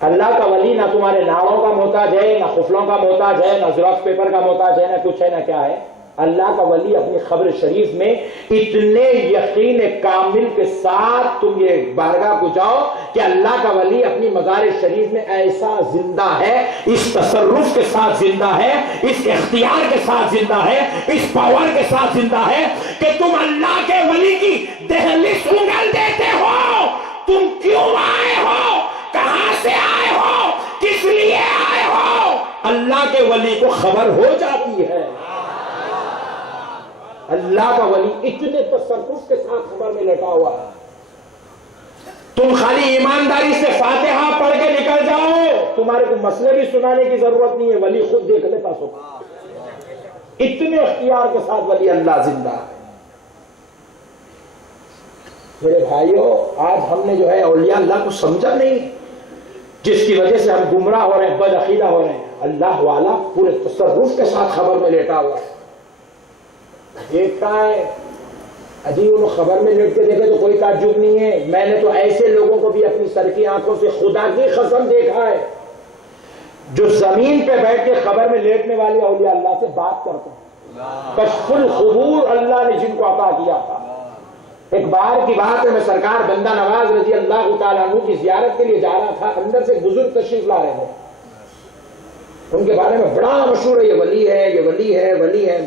अल्लाह का वली ना तुम्हारे नाड़ों का मोहताज है, ना खुफलों का मोहताज है, ना ज़ेरॉक्स पेपर का मोहताज है, ना कुछ है, ना क्या है। अल्लाह का वली अपनी खबर शरीफ में इतने यकीन कामिल के साथ तुम ये बारगाह को जाओ कि अल्लाह का वली अपनी मज़ार शरीफ में ऐसा जिंदा है, इस तसर्रुफ के साथ जिंदा है, इस इख्तियार के साथ जिंदा है, इस पावर के साथ जिंदा है कि तुम अल्लाह के वली की दहलीज उंगल देते हो। तुम क्यों आए हो, कहां से आए हो, किस लिए आए हो, अल्लाह के वली को खबर हो जाती है। अल्लाह का वली इतने तसर्रुफ के साथ खबर में लेटा हुआ है। तुम खाली ईमानदारी से फातिहा पढ़ के निकल जाओ, तुम्हारे को मसले भी सुनाने की जरूरत नहीं है, वली खुद देख लेता सब। इतने इख्तियार के साथ वली अल्लाह जिंदा है। मेरे भाइयों, आज हमने जो है औलिया अल्लाह को समझा नहीं, जिसकी वजह से हम गुमराह हो रहे हैं, बदअकीदा हो रहे हैं। अल्लाह वाला पूरे तसर्रुफ के साथ खबर में लेटा हुआ है, देखता है। अजी उन खबर में लेट के देखे तो कोई ताज्जुब नहीं है। मैंने तो ऐसे लोगों को भी अपनी सर की आंखों से खुदा की कसम देखा है, जो जमीन पे बैठ के खबर में लेटने वाले औलिया अल्लाह से बात करते हैं। कश्फुल खुबूर अल्लाह ने जिनको अता किया था। एक बार की बात है, मैं सरकार बंदा नवाज रजी अल्लाह तआला अन्हु की जियारत के लिए जा रहा था। अंदर से बुजुर्ग तशरीफ ला रहे थे, उनके बारे में बड़ा मशहूर है, ये वली है, ये वली है, वली है।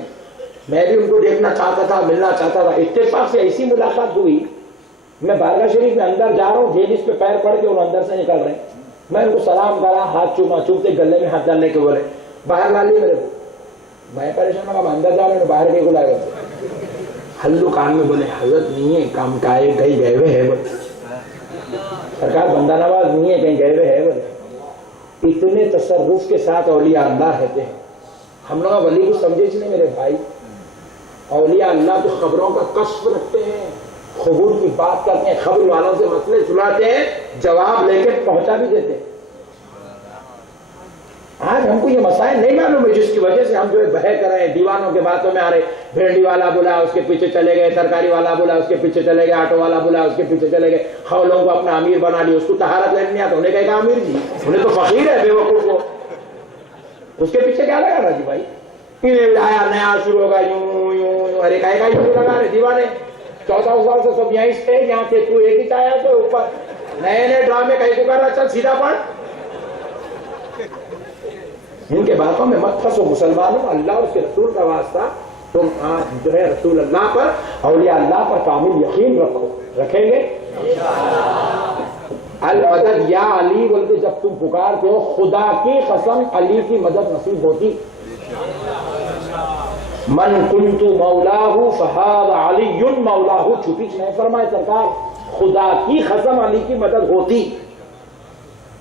मैं भी उनको देखना चाहता था, मिलना चाहता था। इत्तेफाक से ऐसी मुलाकात हुई, मैं बारगाह शरीफ में अंदर जा रहा हूँ, जेलिस पे पैर पड़ के और अंदर से निकल रहे हैं। मैं उनको सलाम करा, हाथ चूमा, चूमते गले में हाथ डालने के बोले बाहर ला ली मेरे को। मैं परेशान होगा, अंदर जा रहे हैं, बाहर के बुलाए हल्लू कान में बोले हजरत नहीं है, काम का है, कहीं गए हुए है बोले, सरकार बंदा नवाज नहीं है, कहीं गए हुए है बोले। इतने तसर्रुफ के साथ औलिया अल्लाह रहते हैं। हम लोग वली को समझे नहीं मेरे भाई। औलिया अल्लाह तो खबरों का कश्फ रखते हैं, खुबूर की बात करते हैं, खबर वालों से मसले सुनाते हैं, जवाब लेके पहुंचा भी देते हैं। आज हमको ये मसाइल नहीं मालूम है, जिसकी वजह से हम जो है बहक कर रहे हैं, दीवानों के बातों में आ रहे। भिंडी वाला बोला उसके पीछे चले गए, तरकारी वाला बोला उसके पीछे चले गए, ऑटो वाला बोला उसके पीछे चले गए, खौलों को अपना अमीर बना लिया। उसको तहारत लेने नहीं आता, उन्हें कहेगा अमीर जी, उन्हें तो फकीर है बेवकूफ को, उसके पीछे क्या लगा रहा जी भाई? आया नया शुरू होगा यूं यूं, अरे कहेगा यूं लगा रहे दीवाने। 14 साल से सब यहीं से यहाँ थे, तू एक ही चाया तो ऊपर नए नए ड्रामे कहीं को कर रहा, चल सीधा पढ़। इनके बातों में मत फंसो मुसलमानों, अल्लाह और उसके रसूल का वास्ता, तुम जो है रसूल अल्लाह पर, औलिया अल्लाह पर कामिल यकीन रखो। रखेंगे? अल मदद या अली बोल के जब तुम पुकारते हो, खुदा की कसम अली की मदद नसीब होती। मन कुंतु मौलाहू फहाद अलीयुन मौलाहू, छुपी नहीं फरमाए सरकार, खुदा की कसम अली की मदद होती।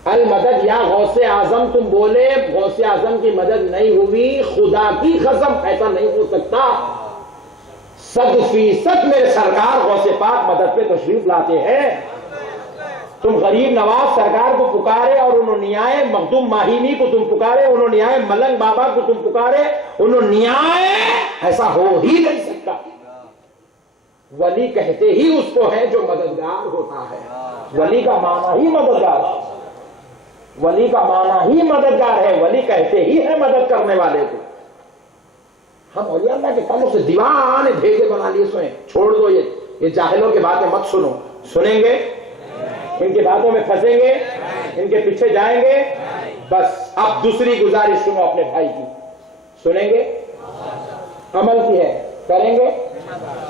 अल मदद या गौसे आजम, तुम बोले गौसे आजम की मदद नहीं हुई, खुदा की कसम ऐसा नहीं हो सकता। 100% मेरे सरकार गौसे पाक मदद पे तशरीफ लाते हैं। तुम गरीब नवाज सरकार को पुकारे और उन्होंने न्याय, मखदूम माहिनी को तुम पुकारे उन्होंने न्याय, मलंग बाबा को तुम पुकारे उन्होंने न्याय, ऐसा हो ही नहीं सकता। वली कहते ही उसको है जो मददगार होता है। वली का माना ही मददगार है, वली का माना ही मददगार है, वली कहते ही है मदद करने वाले को। हम औलिया अल्लाह के कामों से दीवाने भेजे बना लिए सोए। छोड़ दो ये जाहिलों की बातें मत सुनो। सुनेंगे? इनकी बातों में फंसेंगे, इनके पीछे जाएंगे। बस अब दूसरी गुजारिश सुनो अपने भाई की, सुनेंगे? अमल की है, करेंगे?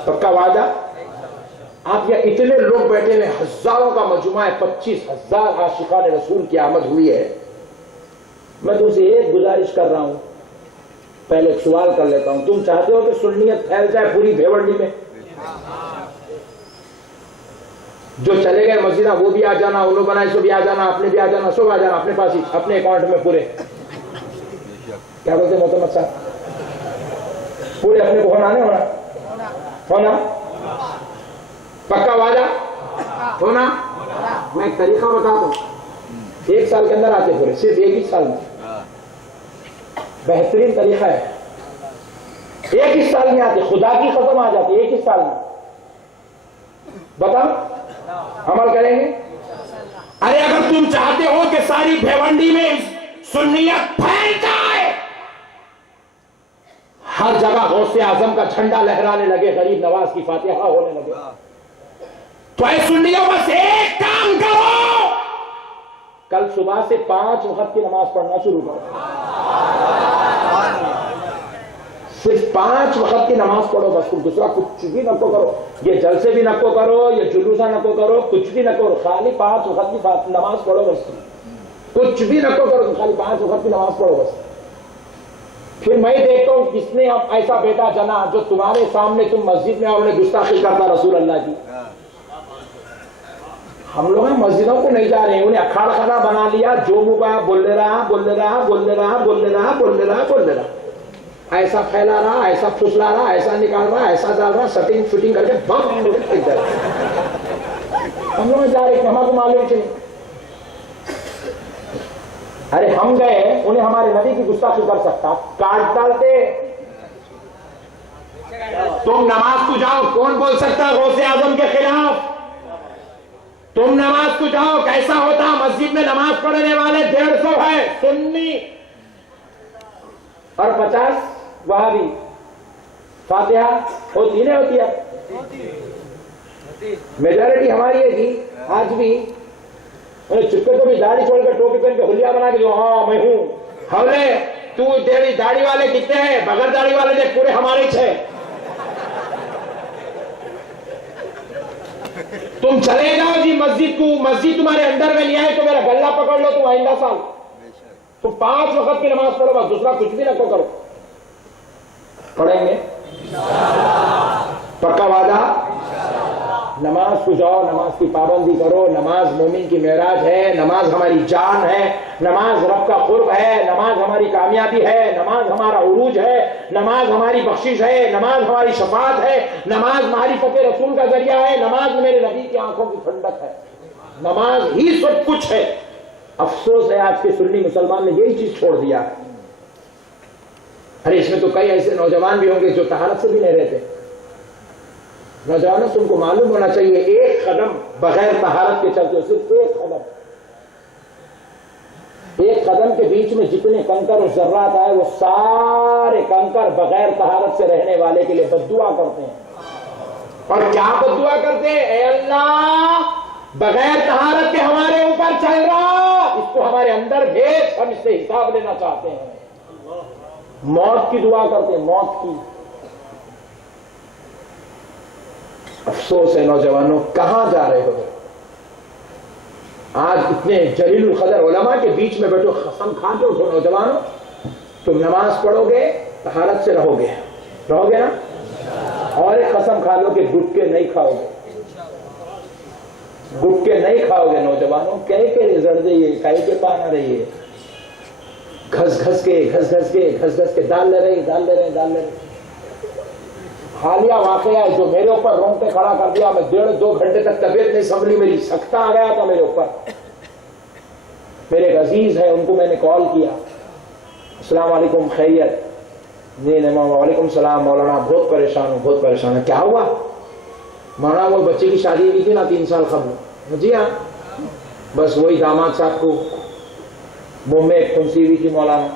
पक्का वादा? आप या इतने लोग बैठे हुए, हजारों का मजमुआ है, 25,000 आशिकान रसूल की आमद हुई है। मैं तुमसे एक गुजारिश कर रहा हूं, पहले एक सवाल कर लेता हूं। तुम चाहते हो कि सुन्नियत फैल जाए पूरी भेवंडी में? जो चले गए मस्जिद वो भी आ जाना, उन्होंने बनाए सो भी आ जाना, अपने भी आ जाना, सब आ जाना अपने पास ही, अपने अकाउंट में पूरे। क्या बोलते मोहम्मद साहब? पूरे अपने को होना नहीं होना? पक्का वादा? होना? मैं एक तरीका बता दूं, 1 साल के अंदर आते पूरे, सिर्फ 1 ही साल में। बेहतरीन तरीका है, 1 ही साल में आते, खुदा की कसम आ जाती 1 ही साल में। बताओ, अमल करेंगे? अरे अगर तुम चाहते हो कि सारी भेवंडी में सुन्नियत फैल जाए, हर जगह गौसे आजम का झंडा लहराने लगे, गरीब नवाज की फातिहा होने लगे, तो ऐ सुन्नियों बस एक काम करो, कल सुबह से 5 वक्त की नमाज पढ़ना शुरू करो। सिर्फ 5 वक्त की नमाज पढ़ो बस, दूसरा कुछ भी नको करो। ये जलसे भी नको करो, ये जुलूसा नको करो, कुछ भी नको करो, खाली 5 वक्त की नमाज पढ़ो बस। कुछ भी नको करो, खाली 5 वक्त की नमाज पढ़ो बस। फिर मैं देखता हूं किसने अब ऐसा बेटा जना जो तुम्हारे सामने तुम मस्जिद में और गुस्ताखी करता रसूल अल्लाह की। हम लोग मस्जिदों को नहीं जा रहे हैं, उन्हें अखाड़ा खाना बना लिया, जो मुका बोल रहा, ऐसा फैला रहा, ऐसा फुसला रहा, ऐसा निकाल रहा, ऐसा डाल रहा, सेटिंग फिटिंग करके बम इधर। हम लोग जा रहे, हमारे मालूम नहीं। अरे हम गए, उन्हें हमारे नबी की गुस्ताखी कर सकता, काट डालते। तुम नमाज को जाओ, कौन बोल सकता गौसे आजम के खिलाफ? तुम नमाज को जाओ, कैसा होता? मस्जिद में नमाज पढ़ने वाले 150 है सुन्नी और 50 वहाबी। फातिहा होती नहीं होती है? मेजॉरिटी हमारी है जी। आज भी चुपके को भी दाढ़ी छोड़कर टोपी पहन के हुलिया बना के जो हाँ मैं हूं, हमने तू तेरी दाढ़ी वाले कितने हैं? बगैर दाढ़ी वाले देख पूरे हमारे 6। तुम चले जाओ जी मस्जिद को, मस्जिद तुम्हारे अंदर में नहीं आए तो मेरा गल्ला पकड़ लो, तुम आइंदा साल तुम 5 वक्त की नमाज पढ़ो बस, दूसरा कुछ भी ना करो। पढ़ेंगे? पक्का वादा? नमाज को जाओ, नमाज की पाबंदी करो। नमाज मोमिन की मेराज है, नमाज हमारी जान है, नमाज रब का कुर्ब है, नमाज हमारी कामयाबी है, नमाज हमारा उरूज है, नमाज हमारी बख्शिश है, नमाज हमारी शफात है, नमाज मारिफत रसूल का जरिया है, नमाज मेरे नबी की आंखों की ठंडक है, नमाज ही सब कुछ है। अफसोस है आज के सुन्नी मुसलमान ने यही चीज छोड़ दिया है। अरे इसमें तो कई ऐसे नौजवान भी होंगे जो तहारत से भी नहीं रहते। नौजवानों, तुमको मालूम होना चाहिए, एक कदम बगैर तहारत के चलते हो, सिर्फ एक कदम के बीच में जितने कंकर और जर्रात आए वो सारे कंकर बगैर तहारत से रहने वाले के लिए बद्दुआ करते हैं। और क्या बद्दुआ करते हैं? ऐ अल्लाह, बगैर तहारत के हमारे ऊपर चल रहा, इसको हमारे अंदर भेज, हम इससे हिसाब लेना चाहते हैं। मौत की दुआ करते हैं, मौत की। अफसोस है नौजवानों, कहां जा रहे हो? आज इतने जलीलुल कदर उलमा के बीच में बैठो, कसम खा के उठो नौजवानों, तुम नमाज पढ़ोगे, तहारत से रहोगे ना? और एक कसम खा लो कि गुटके नहीं खाओगे, गुटके नहीं खाओगे नौजवानों। कह के रिजल्ट दिए, कह के पाना रही है, घस घस के डाल ले रहे। हालिया वाकया है जो मेरे ऊपर रोंगटे खड़ा कर दिया। मैं 1.5-2 घंटे तक तबीयत नहीं संभली, मेरी सख्ता आ गया था मेरे ऊपर। मेरे एक अजीज है, उनको मैंने कॉल किया, अस्सलाम वालेकुम, खैरियत? जी वालेकुम सलाम मौलाना, बहुत परेशान हूँ। क्या हुआ? मौलाना वो बच्चे की शादी हुई थी ना 3 साल कबल। जी हाँ, बस वही दामाद साहब को मुंह में एक फुंसी हुई थी मौलाना,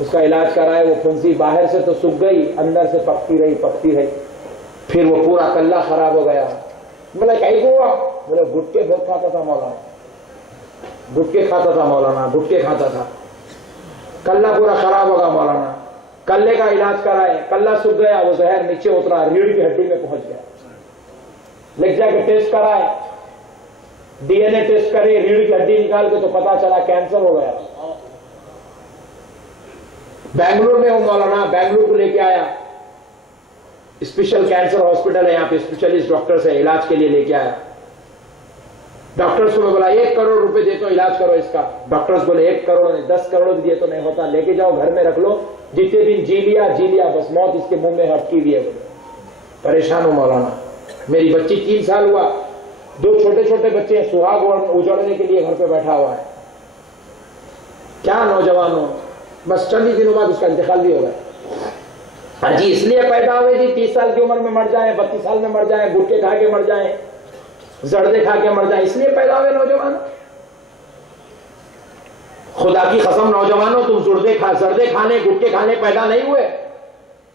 उसका इलाज कराए। वो फुंसी बाहर से तो सूख गई, अंदर से पकती रही, फिर वो पूरा कल्ला खराब हो गया। बोले कहीं को हुआ? बोले गुटके बहुत खाता था मौलाना, गुटके खाता था, कल्ला पूरा खराब होगा मौलाना। कल्ले का इलाज कराए, कल्ला सूख गया, वो जहर नीचे उतरा, रीढ़ की हड्डी में पहुंच गया। लेके जाके टेस्ट कराए, डीएनए टेस्ट करे, रीढ़ की हड्डी निकाल के तो पता चला कैंसर हो गया। बेंगलुरु में हूं मौलाना, बेंगलुरु को लेके आया, स्पेशल कैंसर हॉस्पिटल है यहाँ पे, स्पेशलिस्ट डॉक्टर्स है, इलाज के लिए लेके आया। डॉक्टर्स को मैं बोला 1 करोड़ रुपए दे तो इलाज करो इसका। डॉक्टर्स बोले 1 करोड़ नहीं, 10 करोड़ भी दिए तो नहीं होता, लेके जाओ घर में रख लो, जितने दिन जी लिया, बस मौत इसके मुंह में अटकी हुई है। परेशान हूं मौलाना, मेरी बच्ची 3 साल हुआ, 2 छोटे बच्चे हैं, सुहाग उजड़ने के लिए घर पे बैठा हुआ है। क्या नौजवान हो, बस चंद ही दिनों बाद उसका इंतकाल भी हो गया। जी इसलिए पैदा हुए जी 30 साल की उम्र में मर जाए, 32 साल में मर जाए, गुटके खा के मर जाए, जर्दे खा के मर जाए, इसलिए पैदा हुए नौजवान। खुदा की कसम नौजवानों, तुम जर्दे खाने, गुटके खाने पैदा नहीं हुए,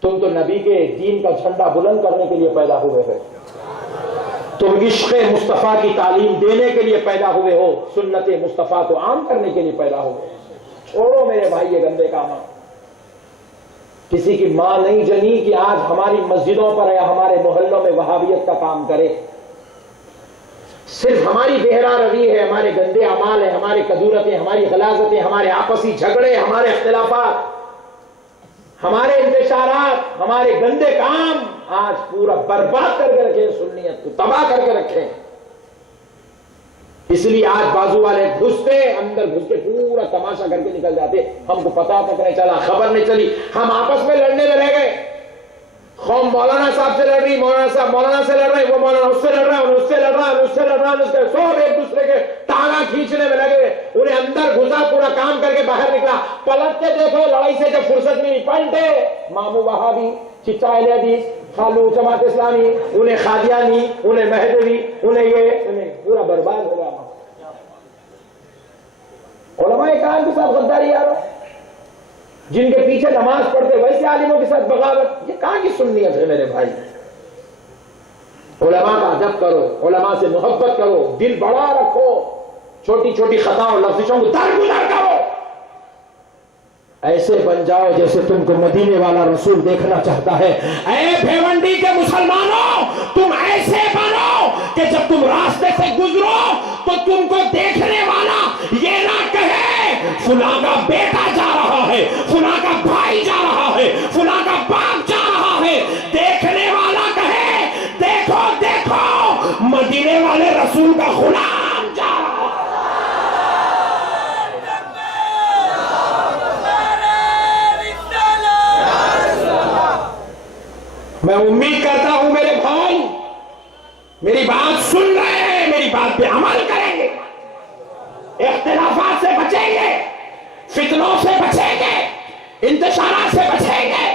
तुम तो नबी के दीन का झंडा बुलंद करने के लिए पैदा हुए हो। तुम इश्क़ मुस्तफा की तालीम देने के लिए पैदा हुए हो, सुन्नत मुस्तफा को आम करने के लिए पैदा हुए। छोड़ो मेरे भाई ये गंदे काम। किसी की मां नहीं जनी कि आज हमारी मस्जिदों पर या हमारे मोहल्लों में वहाबियत का काम करे। सिर्फ हमारी बेहरा रवी है, हमारे गंदे अमाल है, हमारी कदूरतें, हमारी गलाजतें, हमारे आपसी झगड़े, हमारे इख्तिलाफात, हमारे इंतशारात, हमारे गंदे काम आज पूरा बर्बाद करके रखे, सुन्नियत को तबाह करके रखे। इसलिए आज बाजू वाले घुसते, अंदर घुस के पूरा तमाशा करके निकल जाते, हमको पता तक नहीं चला, खबर नहीं चली, हम आपस में लड़ने में रह गए। कौम मौलाना साहब से लड़ रही, मौलाना साहब मौलाना से लड़ रहे, वो मौलाना उससे लड़ रहा है, उससे लड़ रहा है, उससे लड़ रहा है, उससे सब एक दूसरे के टांगा खींचने में लगे। उन्हें अंदर घुसा, पूरा काम करके बाहर निकला, पलट के देखो लड़ाई से जब फुर्सत मिली पलटे, मामू वहाबी, चिच्चा अहले हदीस, खालू जमात इस्लामी, उन्हें खादियानी, उन्हें महदवी, उन्हें पूरा बर्बाद हो गया। उलमाए काम के साथ गद्दारी यारो, जिनके पीछे नमाज पढ़ते वैसे आलिमों के साथ बगावत, ये कहां की सुन्नियत है मेरे भाई। उलमा का अदब करो, उलमा से मोहब्बत करो, दिल बड़ा रखो, छोटी छोटी खताओं लफ्ज़ों को दरगुजर करो, ऐसे बन जाओ जैसे तुमको मदीने वाला रसूल देखना चाहता है। ऐ भिवंडी के मुसलमानों, तुम ऐसे बनो कि जब तुम रास्ते से गुजरो तो तुमको देखने वाला ये ना कहे फुला का बेटा जा रहा है, फुला का भाई जा रहा है, फुला का बाप जा रहा है। देखने वाला कहे देखो देखो मदीने वाले रसूल का गुलाम जा रहा है। मैं उम्मीद करता हूं मेरे भाई मेरी बात सुन रहे हैं, मेरी बात पे अमल करेंगे। बचेंगे, फितनों से बचेंगे, इंतशारा से बचेंगे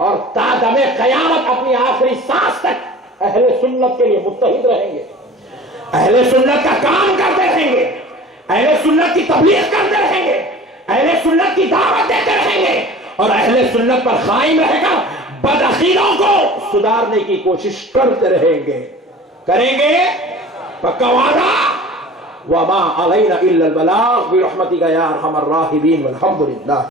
और तादमे कयामत अपनी आखिरी सांस तक अहले सुन्नत के लिए मुत्तहिद रहेंगे, अहले सुन्नत का काम करते रहेंगे, अहले सुन्नत की तबलीग करते रहेंगे, अहले सुन्नत की दावत देते रहेंगे और अहले सुन्नत पर कायम रहकर बदअकीदों को सुधारने की कोशिश करते रहेंगे। करेंगे पक्का वादा। वमा अलैना इल्लल बलाग बिरहमतिका या अरहमर राहिमीन वल्हम्दुलिल्लाह।